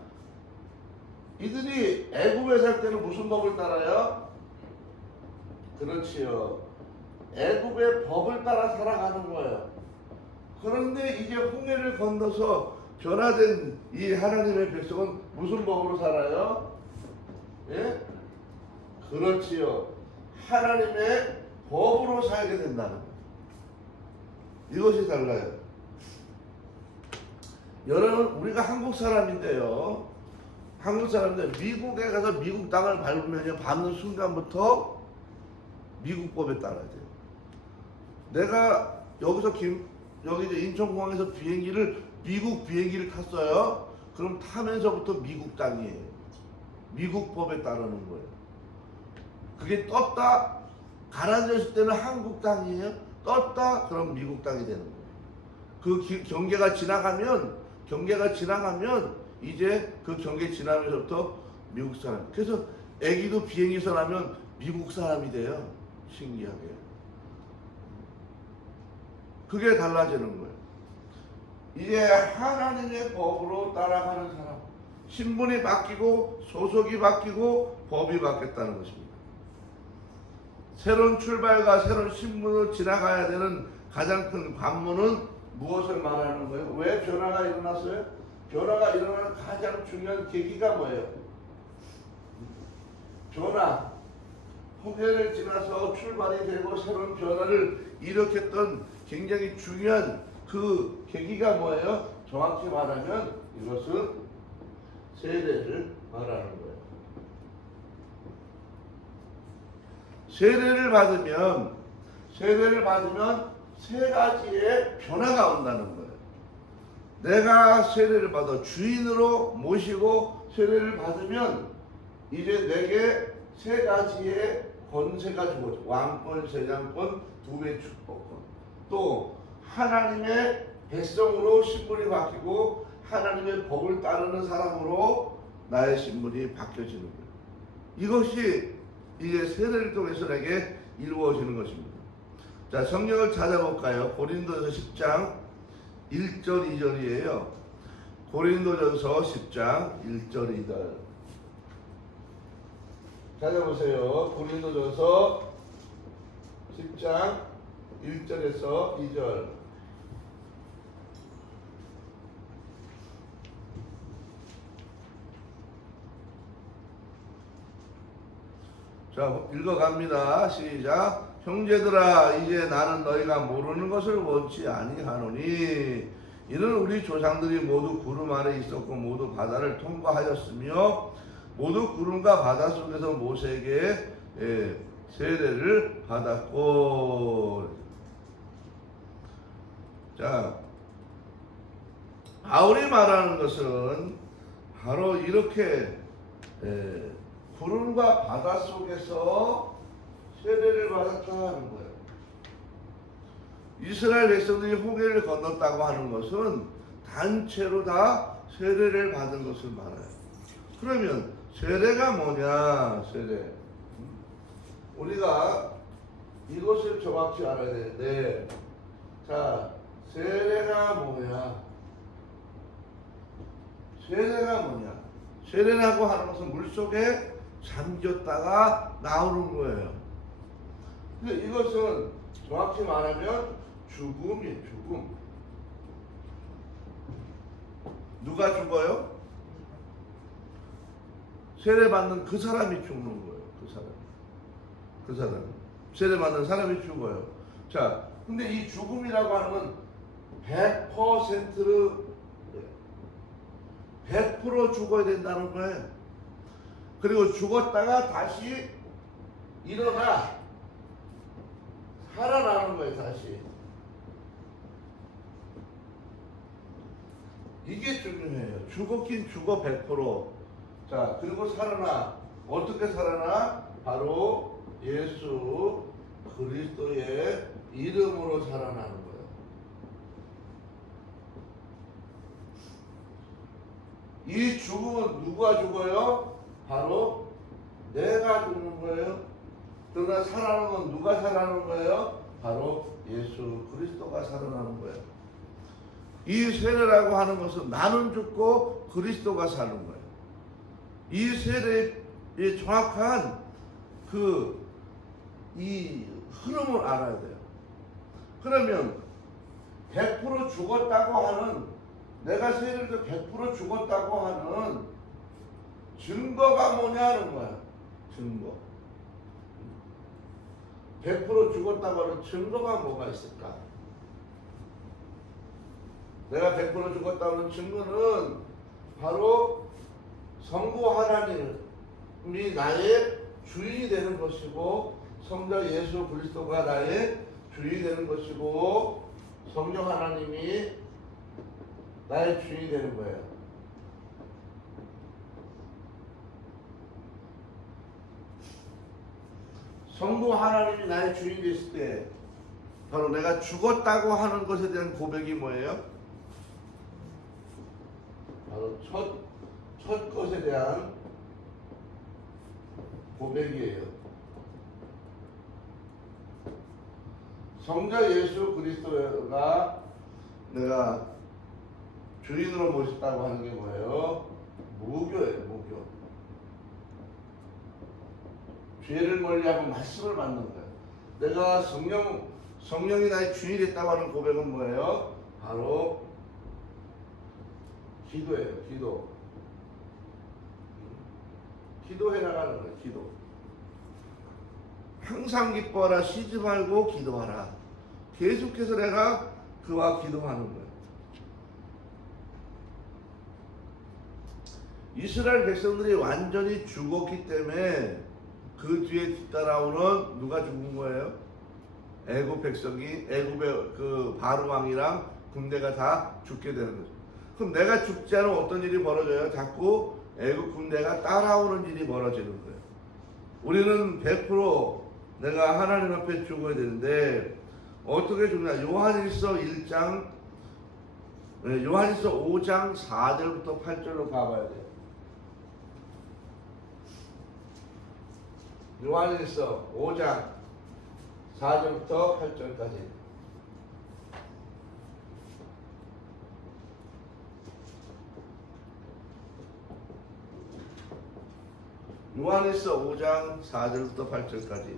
이들이 애굽에 살 때는 무슨 법을 따라요? 그렇지요. 애굽의 법을 따라 살아가는 거예요. 그런데 이제 홍해를 건너서 변화된 이 하나님의 백성은 무슨 법으로 살아요? 예? 그렇지요. 하나님의 법으로 살게 된다는 거예요. 이것이 달라요. 여러분, 우리가 한국 사람인데요. 한국 사람인데 미국에 가서 미국 땅을 밟으면 밟는 순간부터 미국 법에 따라야 돼요. 내가 여기서 여기 이제 인천공항에서 미국 비행기를 탔어요. 그럼 타면서부터 미국 땅이에요. 미국 법에 따르는 거예요. 그게 떴다 가라앉았을 때는 한국 땅이에요. 떴다 그럼 미국 땅이 되는 거예요. 그 경계가 지나가면 이제 그 경계 지나면서부터 미국 사람. 그래서 애기도 비행기에서 나면 미국 사람이 돼요. 신기하게. 그게 달라지는 거예요. 이제 하나님의 법으로 따라가는 사람. 신분이 바뀌고 소속이 바뀌고 법이 바뀌었다는 것입니다. 새로운 출발과 새로운 신분으로 지나가야 되는 가장 큰 관문은 무엇을 말하는 거예요? 왜 변화가 일어났어요? 변화가 일어나는 가장 중요한 계기가 뭐예요? 변화. 홍해를 지나서 출발이 되고 새로운 변화를 일으켰던 굉장히 중요한 그 계기가 뭐예요? 정확히 말하면 이것은 세례를 말하는 거예요. 세례를 받으면 세 가지의 변화가 온다는 거예요. 내가 세례를 받아 주인으로 모시고 세례를 받으면 이제 내게 세 가지의 권세가 주어져. 왕권, 제장권, 2배 축복권. 또 하나님의 백성으로 신분이 바뀌고 하나님의 법을 따르는 사람으로 나의 신분이 바뀌어지는 거예요. 이것이 이제 세례를 통해서 내게 이루어지는 것입니다. 자, 성경을 찾아볼까요? 고린도전서 10장 1절 2절이에요. 고린도전서 10장 1절 2절 찾아보세요. 고린도전서 10장 1절에서 2절. 자, 읽어갑니다. 시작. 형제들아, 이제 나는 너희가 모르는 것을 원치 아니하노니 이는 우리 조상들이 모두 구름 아래 있었고 모두 바다를 통과하였으며 모두 구름과 바다 속에서 모세에게 세례를 받았고. 자, 바울이 말하는 것은 바로 이렇게 구름과 바다 속에서 세례를 받았다 하는 거예요. 이스라엘 백성들이 홍해를 건넜다고 하는 것은 단체로 다 세례를 받은 것을 말해요. 그러면 세례가 뭐냐? 세례. 우리가 이것을 정확히 알아야 되는데, 자, 세례가 뭐냐? 세례가 뭐냐? 세례라고 하는 것은 물속에 잠겼다가 나오는 거예요. 근데 이것은 정확히 말하면 죽음이에요. 죽음. 누가 죽어요? 세례받는 그 사람이 죽는 거예요. 그 사람. 세례받는 사람이 죽어요. 자, 근데 이 죽음이라고 하는 건 100% 죽어야 된다는 거예요. 그리고 죽었다가 다시 일어나 살아나는 거예요. 다시. 이게 중요해요. 죽었긴 죽어 100%. 자, 그리고 살아나. 어떻게 살아나? 바로 예수 그리스도의 이름으로 살아나는 거예요. 이 죽음은 누가 죽어요? 바로 내가 죽는 거예요. 그러나 살아나는 건 누가 살아나는 거예요? 바로 예수 그리스도가 살아나는 거예요. 이 세례라고 하는 것은 나는 죽고 그리스도가 사는 거예요. 이 세례의 정확한 이 흐름을 알아야 돼요. 그러면 100% 죽었다고 하는, 내가 세례를 100% 죽었다고 하는 증거가 뭐냐는 거야. 증거. 100% 죽었다고 하는 증거가 뭐가 있을까? 내가 100% 죽었다고 하는 증거는 바로 성부 하나님이 나의 주인이 되는 것이고, 성자 예수 그리스도가 나의 주인이 되는 것이고, 성령 하나님이 나의 주인이 되는 거예요. 성부 하나님이 나의 주인이 됐을 때 바로 내가 죽었다고 하는 것에 대한 고백이 뭐예요? 바로 첫 것에 대한 고백이에요. 성자 예수 그리스도가 내가 주인으로 모셨다고 하는 게 뭐예요? 무교예요. 무교. 죄를 멀리하고 말씀을 받는 거예요. 내가 성령이 나의 주인이 됐다고 하는 고백은 뭐예요? 바로 기도예요. 기도. 기도해나가는 거예요. 기도. 항상 기뻐하라. 쉬지 말고 기도하라. 계속해서 내가 그와 기도하는 거예요. 이스라엘 백성들이 완전히 죽었기 때문에 그 뒤에 뒤따라오는 누가 죽은 거예요? 애굽 백성이, 애굽의 그 바로 왕이랑 군대가 다 죽게 되는 거죠. 그럼 내가 죽지 않으면 어떤 일이 벌어져요? 자꾸 애굽 군대가 따라오는 일이 벌어지는 거예요. 우리는 100% 내가 하나님 앞에 죽어야 되는데 어떻게 죽냐? 요한일서 5장 4절부터 8절로 가봐야 돼요. 요한일서 5장 4절부터 8절까지. 요한일서 5장 4절부터 8절까지.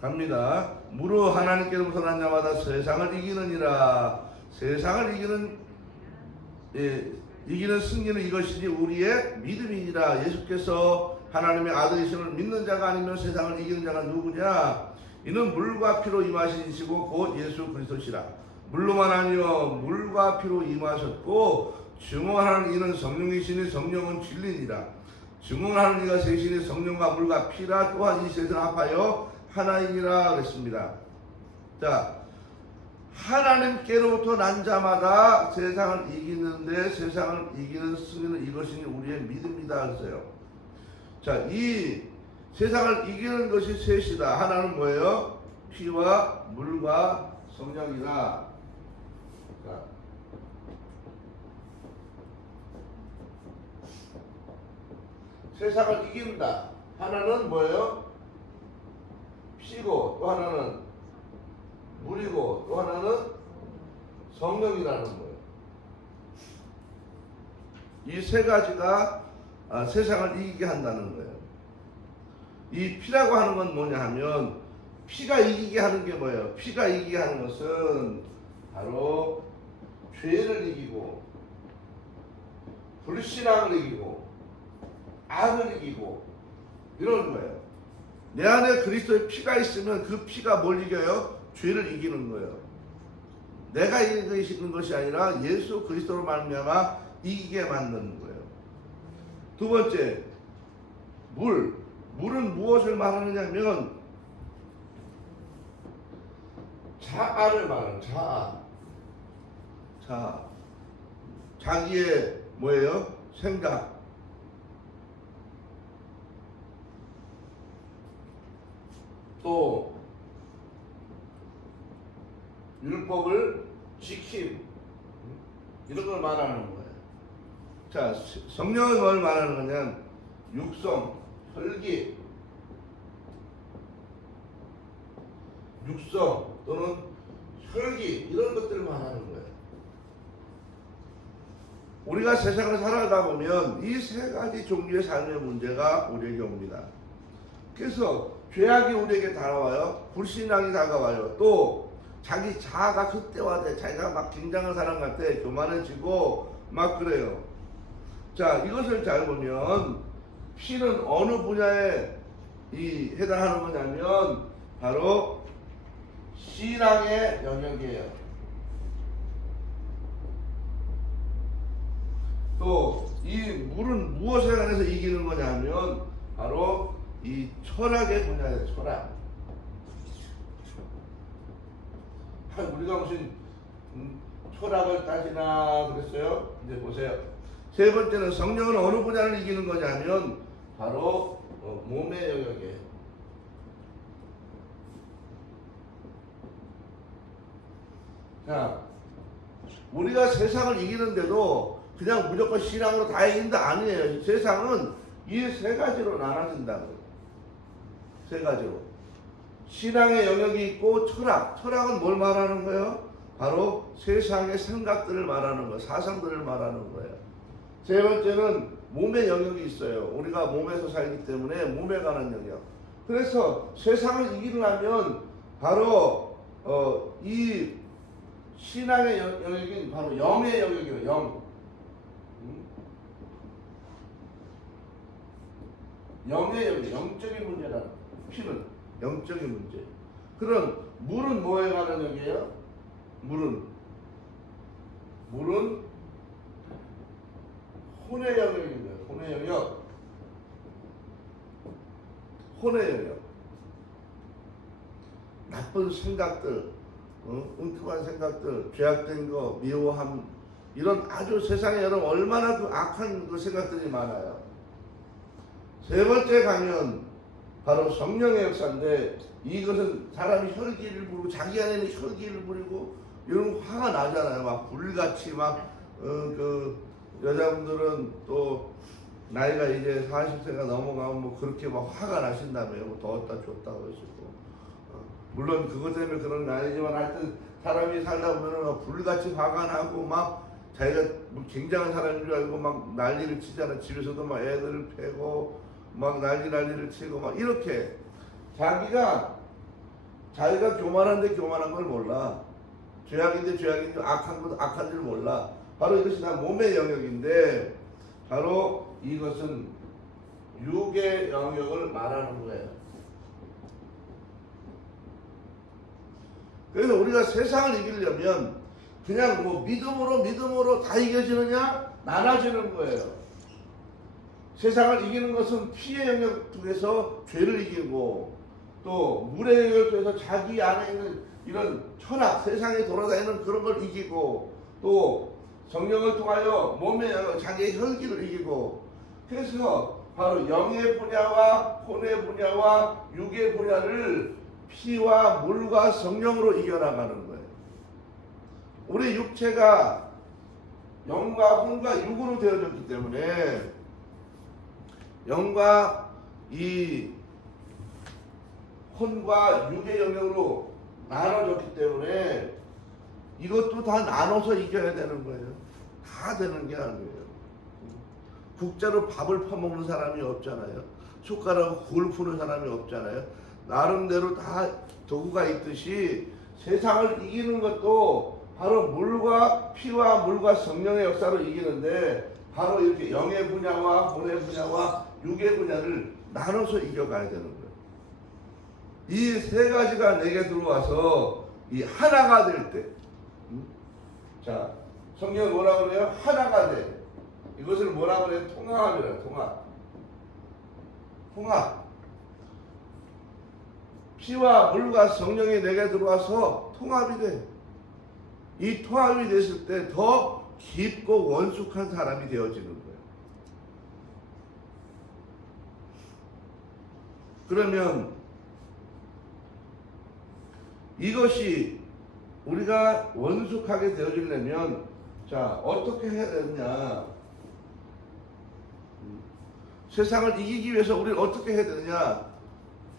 갑니다. 무릇 하나님께로부터 난 자마다 세상을 이기느니라. 세상을 이기는 이기는 승리는 이것이니 우리의 믿음이니라. 예수께서 하나님의 아들이심을 믿는 자가 아니면 세상을 이기는 자가 누구냐? 이는 물과 피로 임하신 이시고 곧 예수 그리스도시라. 물로만 아니요 물과 피로 임하셨고 증언하는 이는 성령이시니 성령은 진리니라. 증언하는 이가 셋이니 성령과 물과 피라. 또한 이 셋은 합하여 하나이니라 그랬습니다. 자, 하나님께로부터 난 자마다 세상을 이기는데 세상을 이기는 승리는 이것이니 우리의 믿음이다 그랬어요. 자, 이 세상을 이기는 것이 셋이다. 하나는 뭐예요? 피와 물과 성령이다. 자, 세상을 이긴다. 하나는 뭐예요? 피고 또 하나는 물이고 또 하나는 성령이라는 거예요. 이 세 가지가 세상을 이기게 한다는 거예요. 이 피라고 하는 건 뭐냐 하면 피가 이기게 하는 게 뭐예요? 피가 이기게 하는 것은 바로 죄를 이기고 불신앙을 이기고 악을 이기고 이런 거예요. 내 안에 그리스도의 피가 있으면 그 피가 뭘 이겨요? 죄를 이기는 거예요. 내가 이기는 것이 아니라 예수 그리스도로 말미암아 이기게 만드는 거예요. 두 번째, 물은 무엇을 말하느냐면 자아를 말하는 자아. 자기의 뭐예요? 생각. 또 율법을 지킴 이런 걸 말하는 거예요. 자, 성령은 뭘 말하는 거냐면 육성, 혈기, 육성 또는 혈기 이런 것들을 말하는 거예요. 우리가 세상을 살아가다 보면 이 세 가지 종류의 삶의 문제가 우리에게 옵니다. 그래서 죄악이 우리에게 다가와요. 불신앙이 다가와요. 또 자기 자아가 극대화돼. 자기가 막 굉장한 사람 같아. 교만해지고 막 그래요. 자, 이것을 잘 보면 피는 어느 분야에 해당하는 거냐면 바로 신앙의 영역이에요. 또 이 물은 무엇에 관해서 이기는 거냐면 바로 이 철학의 분야예요. 철학. 우리가 무슨 철학을 따지나 그랬어요? 이제 보세요. 세 번째는 성령은 어느 분야를 이기는 거냐면 바로 몸의 영역이에요. 자, 우리가 세상을 이기는데도 그냥 무조건 신앙으로 다 이긴다 아니에요. 세상은 이 세 가지로 나눠진다고요. 세 가지로. 신앙의 영역이 있고 철학은 뭘 말하는 거예요? 바로 세상의 생각들을 말하는 거예요. 사상들을 말하는 거예요. 세 번째는 몸의 영역이 있어요. 우리가 몸에서 살기 때문에 몸에 관한 영역. 그래서 세상을 이기려면 바로 이 신앙의 영역인 바로 영의 영역이에요. 영. 영의 영역, 영적인 문제라는 피는 영적인 문제. 그럼 물은 뭐에 관한 영역이에요? 물은 혼의 영역입니다. 혼의 영역. 혼의 영역. 나쁜 생각들, 엉뚱한 생각들, 죄악된 거, 미워함, 이런 아주 세상에 여러분 얼마나 그 악한 그 생각들이 많아요. 세 번째 가면 바로 성령의 역사인데 이것은 사람이 혈기를 부리고 자기 안에는 혈기를 부리고 이런 화가 나잖아요. 막 불같이 막 그 여자분들은 또 나이가 이제 40세가 넘어가면 뭐 그렇게 막 화가 나신다며요. 뭐 더웠다 줬다 그러시고 물론 그것 때문에 그런 거 아니지만 하여튼 사람이 살다 보면은 막 불같이 화가 나고 막 자기가 뭐 굉장한 사람인 줄 알고 막 난리를 치잖아. 집에서도 막 애들을 패고 막 난리를 치고 막 이렇게 자기가 교만한데 교만한 걸 몰라. 죄악인데 죄악인 줄 악한 줄 몰라. 바로 이것이 다 몸의 영역인데 바로 이것은 육의 영역을 말하는 거예요. 그래서 우리가 세상을 이기려면 그냥 뭐 믿음으로 다 이겨지느냐? 나눠지는 거예요. 세상을 이기는 것은 피의 영역 통해서 죄를 이기고 또 물의 영역을 통해서 자기 안에 있는 이런 철학, 세상에 돌아다니는 그런 걸 이기고 또 성령을 통하여 몸의 영역, 자기의 혈기를 이기고 그래서 바로 영의 분야와 혼의 분야와 육의 분야를 피와 물과 성령으로 이겨나가는 거예요. 우리 육체가 영과 혼과 육으로 되어졌기 때문에 영과 이 혼과 육의 영역으로 나눠졌기 때문에 이것도 다 나눠서 이겨야 되는 거예요. 다 되는 게 아니에요. 국자로 밥을 퍼먹는 사람이 없잖아요. 숟가락으로 굴 푸는 사람이 없잖아요. 나름대로 다 도구가 있듯이 세상을 이기는 것도 바로 물과 피와 물과 성령의 역사로 이기는데 바로 이렇게 영의 분야와 혼의 분야와 육의 분야를 나눠서 이겨가야 되는 거예요. 이 세 가지가 내게 들어와서 이 하나가 될 때, 자 성경은 뭐라고 그래요? 하나가 돼. 이것을 뭐라고 그래요? 통합이래요. 통합. 피와 물과 성령이 내게 들어와서 통합이 돼. 이 통합이 됐을 때 더 깊고 원숙한 사람이 되어지는 거예요. 그러면 이것이 우리가 원숙하게 되어지려면 자 어떻게 해야 되느냐? 세상을 이기기 위해서 우리는 어떻게 해야 되느냐?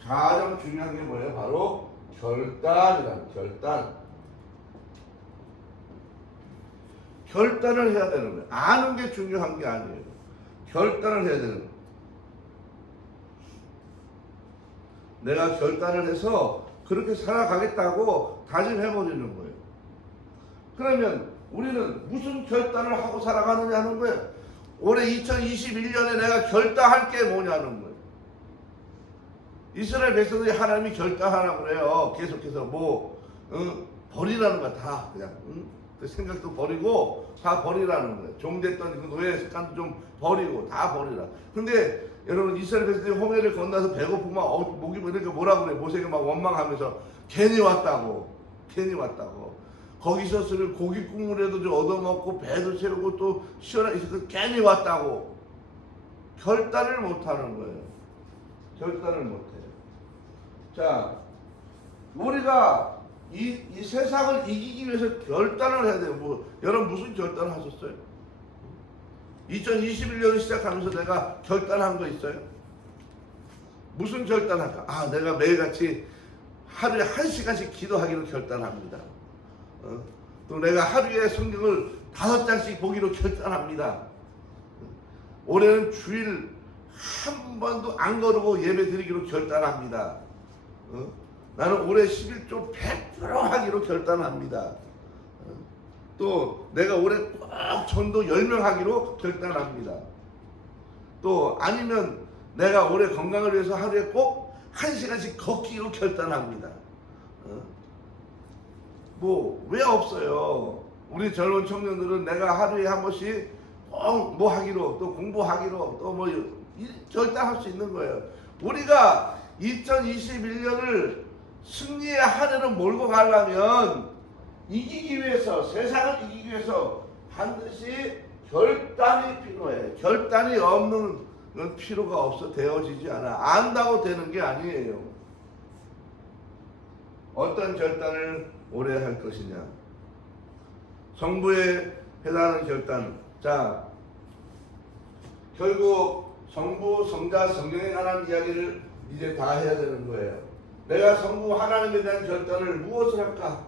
가장 중요한 게 뭐예요? 바로 결단이란 결단. 결단을 해야 되는 거예요. 아는 게 중요한 게 아니에요. 결단을 해야 되는 거예요. 내가 결단을 해서 그렇게 살아가겠다고 다짐해버리는 거예요. 그러면 우리는 무슨 결단을 하고 살아가느냐 하는 거예요. 올해 2021년에 내가 결단할 게 뭐냐는 거예요. 이스라엘 백성들이 하나님이 결단하라고 그래요. 계속해서 버리라는 거야. 다 그냥 그 생각도 버리고 다 버리라는 거예요. 종됐던 그 노예 습관도 좀 버리고 다 버리라. 근데 여러분 이스라엘 백성들이 홍해를 건너서 배고프면 목이 이렇게 뭐라 그래. 모세가 막 원망하면서 괜히 왔다고. 거기서 쓰는 고기 국물에도 좀 얻어먹고 배도 채우고 또 시원하게 괜히 왔다고. 결단을 못하는 거예요. 결단을 못해요. 자, 우리가 이 세상을 이기기 위해서 결단을 해야 돼요. 여러분 무슨 결단을 하셨어요? 2021년을 시작하면서 내가 결단한 거 있어요? 무슨 결단할까? 내가 매일같이 하루에 1시간씩 기도하기로 결단합니다. 또 내가 하루에 성경을 5장씩 보기로 결단합니다. 올해는 주일 한 번도 안 거르고 예배 드리기로 결단합니다. 나는 올해 11조 100% 하기로 결단합니다. 또 내가 올해 꼭 전도 10명 하기로 결단합니다. 또 아니면 내가 올해 건강을 위해서 하루에 꼭 1시간씩 걷기로 결단합니다. 왜 없어요? 우리 젊은 청년들은 내가 하루에 한 번씩 꼭 하기로 또 공부하기로 또 결단할 수 있는 거예요. 우리가 2021년을 승리의 한 해로 몰고 가려면 이기기 위해서 세상을 이기기 위해서 반드시 결단이 필요해. 결단이 없는 건 필요가 없어. 되어지지 않아. 안다고 되는 게 아니에요. 어떤 결단을 올해 할 것이냐. 성부에 해당하는 결단. 자, 결국 성부, 성자, 성령에 관한 이야기를 이제 다 해야 되는 거예요. 내가 성부 하나님에 대한 결단을 무엇을 할까?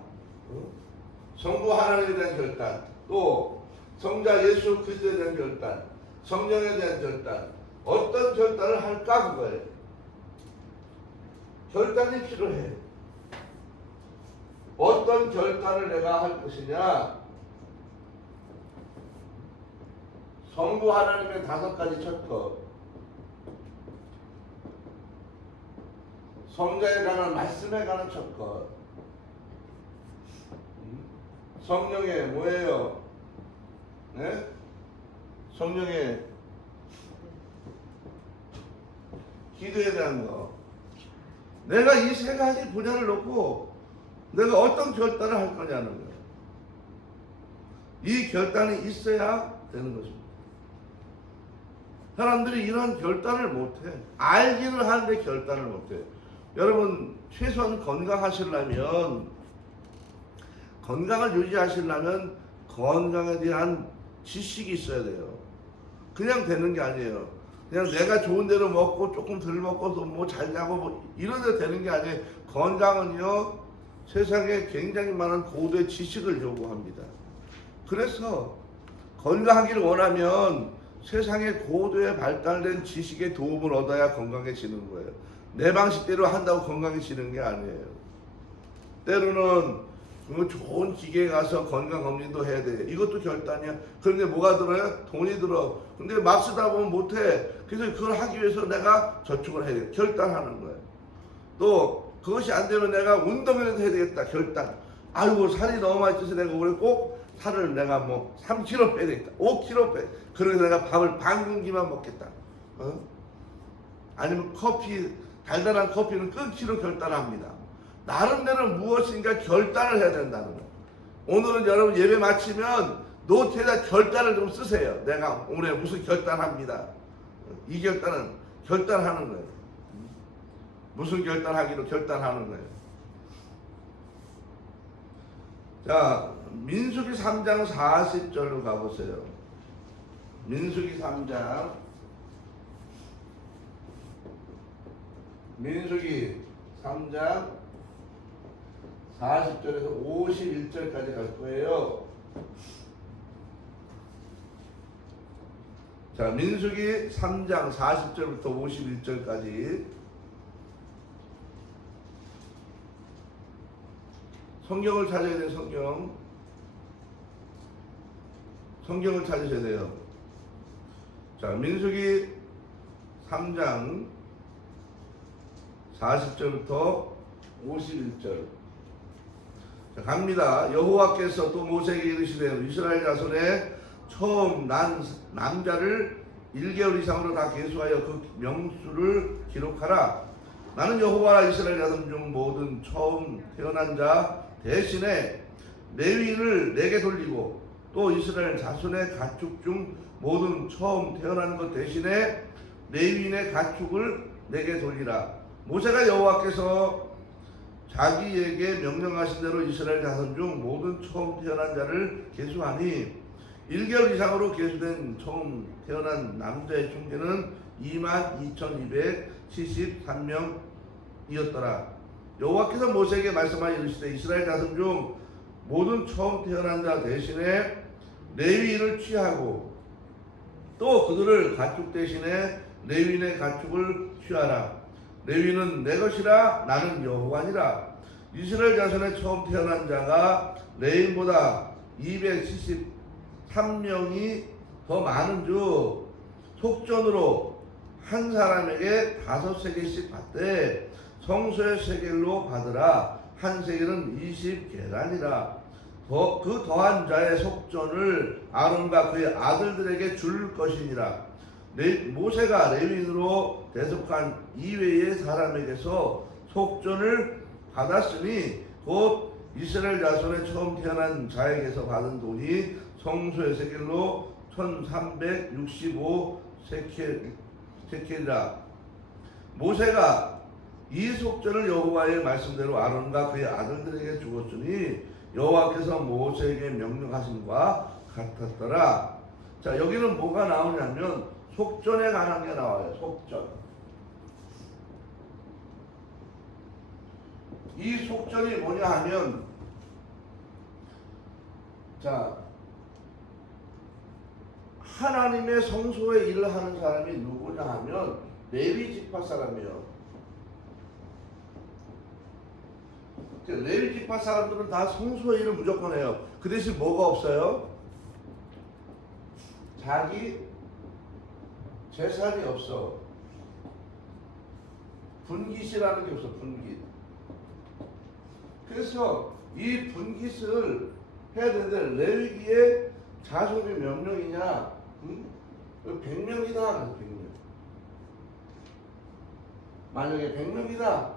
성부 하나님에 대한 결단, 또 성자 예수 그리스도에 대한 결단, 성령에 대한 결단, 어떤 결단을 할까 그거예요. 결단이 필요해. 어떤 결단을 내가 할 것이냐? 성부 하나님의 5가지 첫것, 성자에 관한 말씀에 관한 첫것, 성령의 뭐예요? 네? 성령의 기도에 대한 거. 내가 이 3가지 분야를 놓고 내가 어떤 결단을 할 거냐는 거예요. 이 결단이 있어야 되는 것입니다. 사람들이 이런 결단을 못해. 알기는 하는데 결단을 못해. 여러분, 최소한 건강하시려면, 건강을 유지하시려면 건강에 대한 지식이 있어야 돼요. 그냥 되는 게 아니에요. 그냥 내가 좋은 대로 먹고 조금 덜 먹고서 뭐 잘 자고 뭐 이런 데 되는 게 아니에요. 건강은요, 세상에 굉장히 많은 고도의 지식을 요구합니다. 그래서 건강하기를 원하면 세상에 고도에 발달된 지식의 도움을 얻어야 건강해지는 거예요. 내 방식대로 한다고 건강해지는 게 아니에요. 때로는 그 좋은 기계에 가서 건강검진도 해야 돼. 이것도 결단이야. 그런데 뭐가 들어요? 돈이 들어. 근데 막 쓰다 보면 못해. 그래서 그걸 하기 위해서 내가 저축을 해야 돼. 결단하는 거예요. 또 그것이 안 되면 내가 운동이라도 해야 되겠다. 결단. 아이고, 살이 너무 많이 쪄서 내가 올해 꼭 살을 내가 뭐 3kg 빼야 되겠다. 5kg 빼. 그래서 내가 밥을 반 공기만 먹겠다. 아니면 커피, 달달한 커피는 끊기로 결단합니다. 나름대로 무엇인가 결단을 해야 된다는 거예요. 오늘은 여러분 예배 마치면 노트에다 결단을 좀 쓰세요. 내가 올해 무슨 결단합니다. 이 결단은 결단하는 거예요. 무슨 결단하기로 결단하는 거예요. 자, 민수기 3장 40절로 가보세요. 민수기 3장, 민수기 3장 40절에서 51절까지 갈 거예요. 자, 민수기 3장 40절부터 51절까지 성경을 찾아야 돼요. 성경을 찾으셔야 돼요. 자, 민수기 3장 40절부터 51절. 자, 갑니다. 여호와께서 또 모세에게 이르시되 이스라엘 자손의 처음 난 남자를 1개월 이상으로 다 계수하여 그 명수를 기록하라. 나는 여호와 이스라엘 자손 중 모든 처음 태어난 자 대신에 레위인을 내게 돌리고 또 이스라엘 자손의 가축 중 모든 처음 태어난 것 대신에 레위인의 가축을 내게 돌리라. 모세가 여호와께서 자기에게 명령하신 대로 이스라엘 자손 중 모든 처음 태어난 자를 계수하니 1개월 이상으로 계수된 처음 태어난 남자의 총계는 22,273명이었더라. 여호와께서 모세에게 말씀하여 이르시되 이스라엘 자손 중 모든 처음 태어난 자 대신에 레위인을 취하고 또 그들을 가축 대신에 레위인의 가축을 취하라. 레위는 내 것이라 나는 여호와니라. 이스라엘 자손의 처음 태어난 자가 레위인보다 273명이 더 많은 주 속전으로 한 사람에게 5세겔씩 받되 성소의 세겔로 받으라. 한 세겔은 20계란이라. 그 더한 자의 속전을 아론과 그의 아들들에게 줄 것이니라. 모세가 레위인으로 대속한 이외의 사람에게서 속전을 받았으니 곧 이스라엘 자손의 처음 태어난 자에게서 받은 돈이 성소의 세겔로 1365 세켈이라. 모세가 이 속전을 여호와의 말씀대로 아론과 그의 아들들에게 주었으니 여호와께서 모세에게 명령하심과 같았더라. 자, 여기는 뭐가 나오냐면 속전에 관한 게 나와요. 속전. 이 속전이 뭐냐 하면, 자, 하나님의 성소에 일을 하는 사람이 누구냐 하면 레위 지파 사람이에요. 레위 지파 사람들은 다 성소의 일을 무조건 해요. 그 대신 뭐가 없어요? 자기 재산이 없어. 분깃이라는 게 없어. 분깃. 그래서 이 분깃을 해야 되는데 레위기의 자손이 몇 명이냐? 100명이다. 100명. 만약에 100명이다.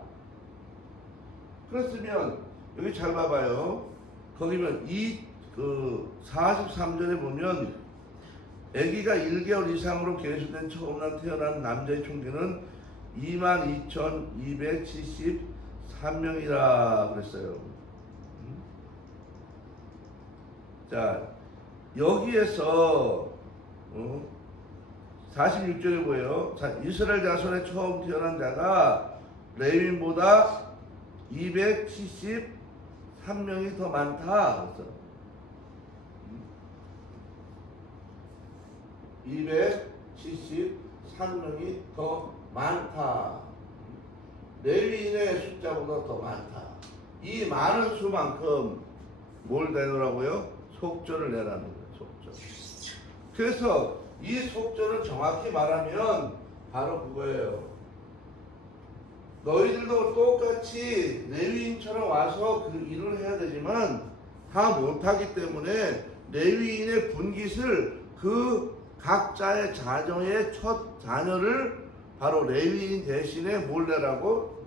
그렇으면 여기 잘 봐봐요. 거기면 이 43절에 보면 아기가 1개월 이상으로 계수된 처음 태어난 남자의 총기는 22,273명이라 그랬어요. 자, 여기에서 46절에 보여요. 자, 이스라엘 자손의 처음 태어난 자가 레위인보다 273명이 더 많다. 그래서 273명이 더 많다. 레위인의 숫자보다 더 많다. 이 많은 수만큼 뭘 내놓으라고요? 속절을 내라는 거예요. 속절. 그래서 이 속절을 정확히 말하면 바로 그거예요. 너희들도 똑같이 레위인처럼 와서 그 일을 해야 되지만 다 못하기 때문에 레위인의 분깃을 그 각자의 자녀의 첫 자녀를 바로 레위인 대신에 뭘 내라고?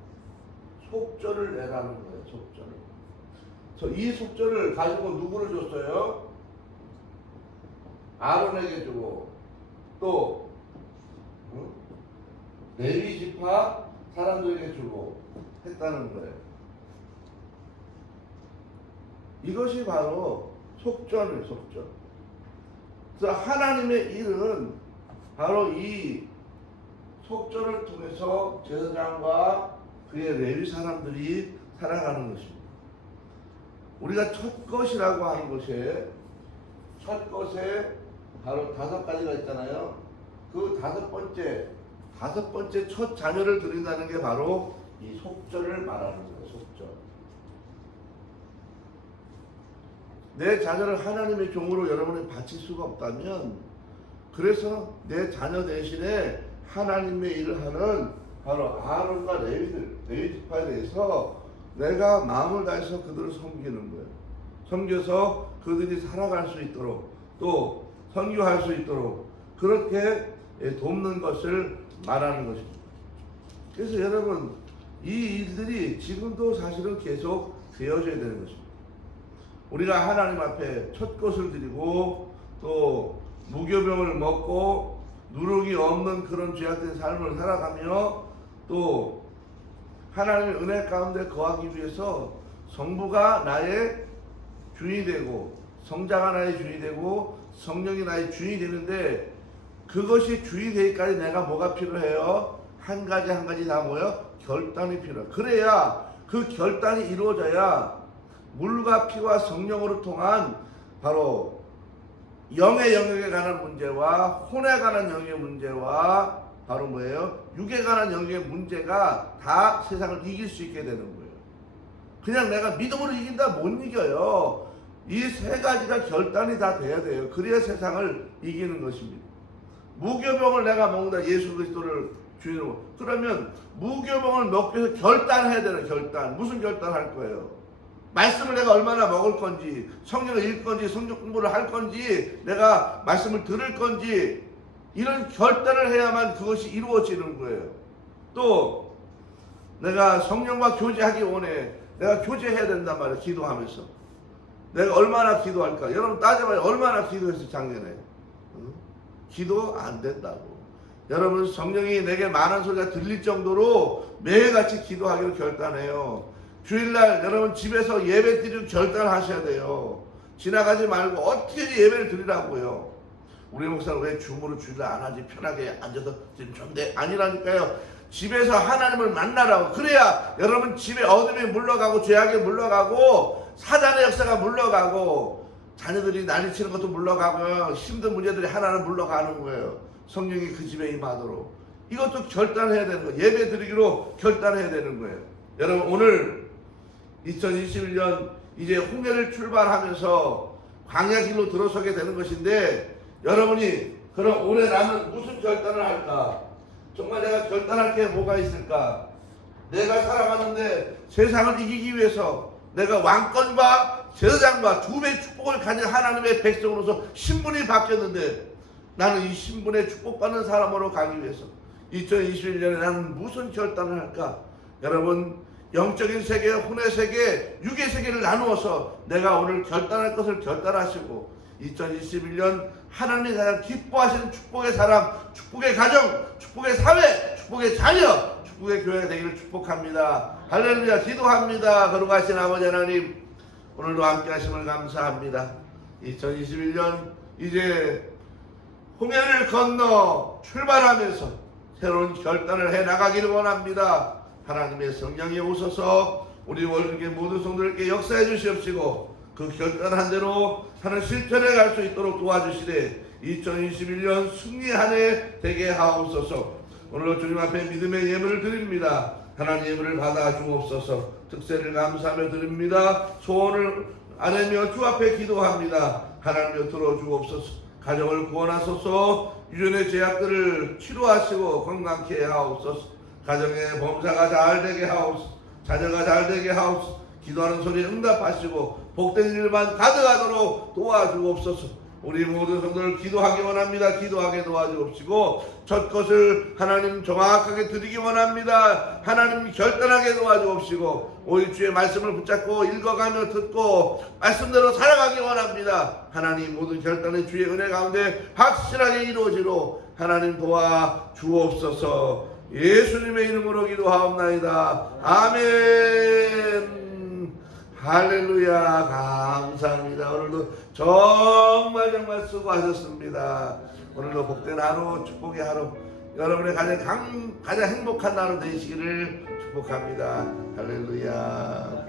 속절을 내라는 거예요. 속절을. 그래서 이 속절을 가지고 누구를 줬어요? 아론에게 주고 또 레위 지파 사람들에게 주고 했다는 거예요. 이것이 바로 속절이에요. 속절. 그래서 하나님의 일은 바로 이 속절을 통해서 제사장과 그의 레위 사람들이 살아가는 것입니다. 우리가 첫 것이라고 하는 것에 첫 것에 바로 5가지가 있잖아요. 그 다섯 번째 첫 자녀를 드린다는 게 바로 이 속절을 말하는 거예요. 속절. 내 자녀를 하나님의 종으로 여러분이 바칠 수가 없다면, 그래서 내 자녀 대신에 하나님의 일을 하는 바로 아론과 레위 지파에 대해서 내가 마음을 다해서 그들을 섬기는 거예요. 섬겨서 그들이 살아갈 수 있도록 또 선교할 수 있도록 그렇게 돕는 것을 말하는 것입니다. 그래서 여러분, 이 일들이 지금도 사실은 계속 되어져야 되는 것입니다. 우리가 하나님 앞에 첫 것을 드리고 또 무교병을 먹고 누룩이 없는 그런 죄악된 삶을 살아가며 또 하나님의 은혜 가운데 거하기 위해서 성부가 나의 주인이 되고 성자가 나의 주인이 되고 성령이 나의 주인이 되는데, 그것이 주인이 되기까지 내가 뭐가 필요해요? 한 가지 다 뭐요? 결단이 필요해요. 그래야 그 결단이 이루어져야 물과 피와 성령으로 통한 바로 영의 영역에 관한 문제와 혼에 관한 영역의 문제와 바로 뭐예요? 육에 관한 영역의 문제가 다 세상을 이길 수 있게 되는 거예요. 그냥 내가 믿음으로 이긴다 못 이겨요. 이 세 가지가 결단이 다 돼야 돼요. 그래야 세상을 이기는 것입니다. 무교병을 내가 먹는다, 예수 그리스도를 주인으로. 그러면 무교병을 먹기 위해서 결단해야 되는 결단. 무슨 결단할 거예요? 말씀을 내가 얼마나 먹을 건지, 성경을 읽을 건지, 성경 공부를 할 건지, 내가 말씀을 들을 건지, 이런 결단을 해야만 그것이 이루어지는 거예요. 또 내가 성령과 교제하기 원해. 내가 교제해야 된단 말이에요. 기도하면서. 내가 얼마나 기도할까? 여러분 따져봐요. 얼마나 기도했어 작년에? 기도 안 된다고. 여러분, 성령이 내게 많은 소리가 들릴 정도로 매일같이 기도하기로 결단해요. 주일날 여러분 집에서 예배 드리고 결단하셔야 돼요. 지나가지 말고 어떻게 예배를 드리라고요. 우리 목사는 왜 줌으로 주일날 안 하지? 편하게 앉아서 지금 좀데 아니라니까요. 집에서 하나님을 만나라고. 그래야 여러분 집에 어둠이 물러가고 죄악이 물러가고 사단의 역사가 물러가고 자녀들이 난리치는 것도 물러가고요. 힘든 문제들이 하나는 물러가는 거예요. 성령이 그 집에 임하도록. 이것도 결단해야 되는 거예요. 예배 드리기로 결단해야 되는 거예요. 여러분, 오늘 2021년 이제 홍해를 출발하면서 광야 길로 들어서게 되는 것인데, 여러분이 그럼 올해 나는 무슨 결단을 할까? 정말 내가 결단할 게 뭐가 있을까? 내가 살아가는데 세상을 이기기 위해서 내가 왕권과 제사장과 두 배의 축복을 가진 하나님의 백성으로서 신분이 바뀌었는데 나는 이 신분에 축복받는 사람으로 가기 위해서 2021년에 나는 무슨 결단을 할까? 여러분, 영적인 세계, 혼의 세계, 육의 세계를 나누어서 내가 오늘 결단할 것을 결단하시고 2021년 하나님이 가장 기뻐하시는 축복의 사람, 축복의 가정, 축복의 사회, 축복의 자녀, 축복의 교회가 되기를 축복합니다. 할렐루야. 기도합니다. 거룩하신 아버지 하나님, 오늘도 함께 하심을 감사합니다. 2021년 이제 홍해를 건너 출발하면서 새로운 결단을 해나가기를 원합니다. 하나님의 성령이 오셔서 우리 월드교회 모든 성도들께 역사해 주시옵시고 그 결단한 대로 하는 실천해 갈 수 있도록 도와주시되 2021년 승리 한 해 되게 하옵소서. 오늘도 주님 앞에 믿음의 예물을 드립니다. 하나님 예물을 받아 주옵소서. 특세를 감사하며 드립니다. 소원을 아뢰며 주 앞에 기도합니다. 하나님여 들어주옵소서. 가정을 구원하소서. 유전의 제약들을 치료하시고 건강케 하옵소서. 가정의 범사가 잘 되게 하옵소서. 자녀가 잘 되게 하옵소서. 기도하는 소리에 응답하시고 복된 일만 가득하도록 도와주옵소서. 우리 모든 성도를 기도하기 원합니다. 기도하게 도와주옵시고 첫 것을 하나님 정확하게 드리기 원합니다. 하나님 결단하게 도와주옵시고 5일주의 말씀을 붙잡고 읽어가며 듣고 말씀대로 살아가기 원합니다. 하나님 모든 결단은 주의 은혜 가운데 확실하게 이루어지로 하나님 도와주옵소서. 예수님의 이름으로 기도하옵나이다. 아멘. 할렐루야. 감사합니다. 오늘도 정말 수고하셨습니다. 오늘도 복된 하루, 축복의 하루, 여러분의 가장 행복한 하루 되시기를 축복합니다. 할렐루야.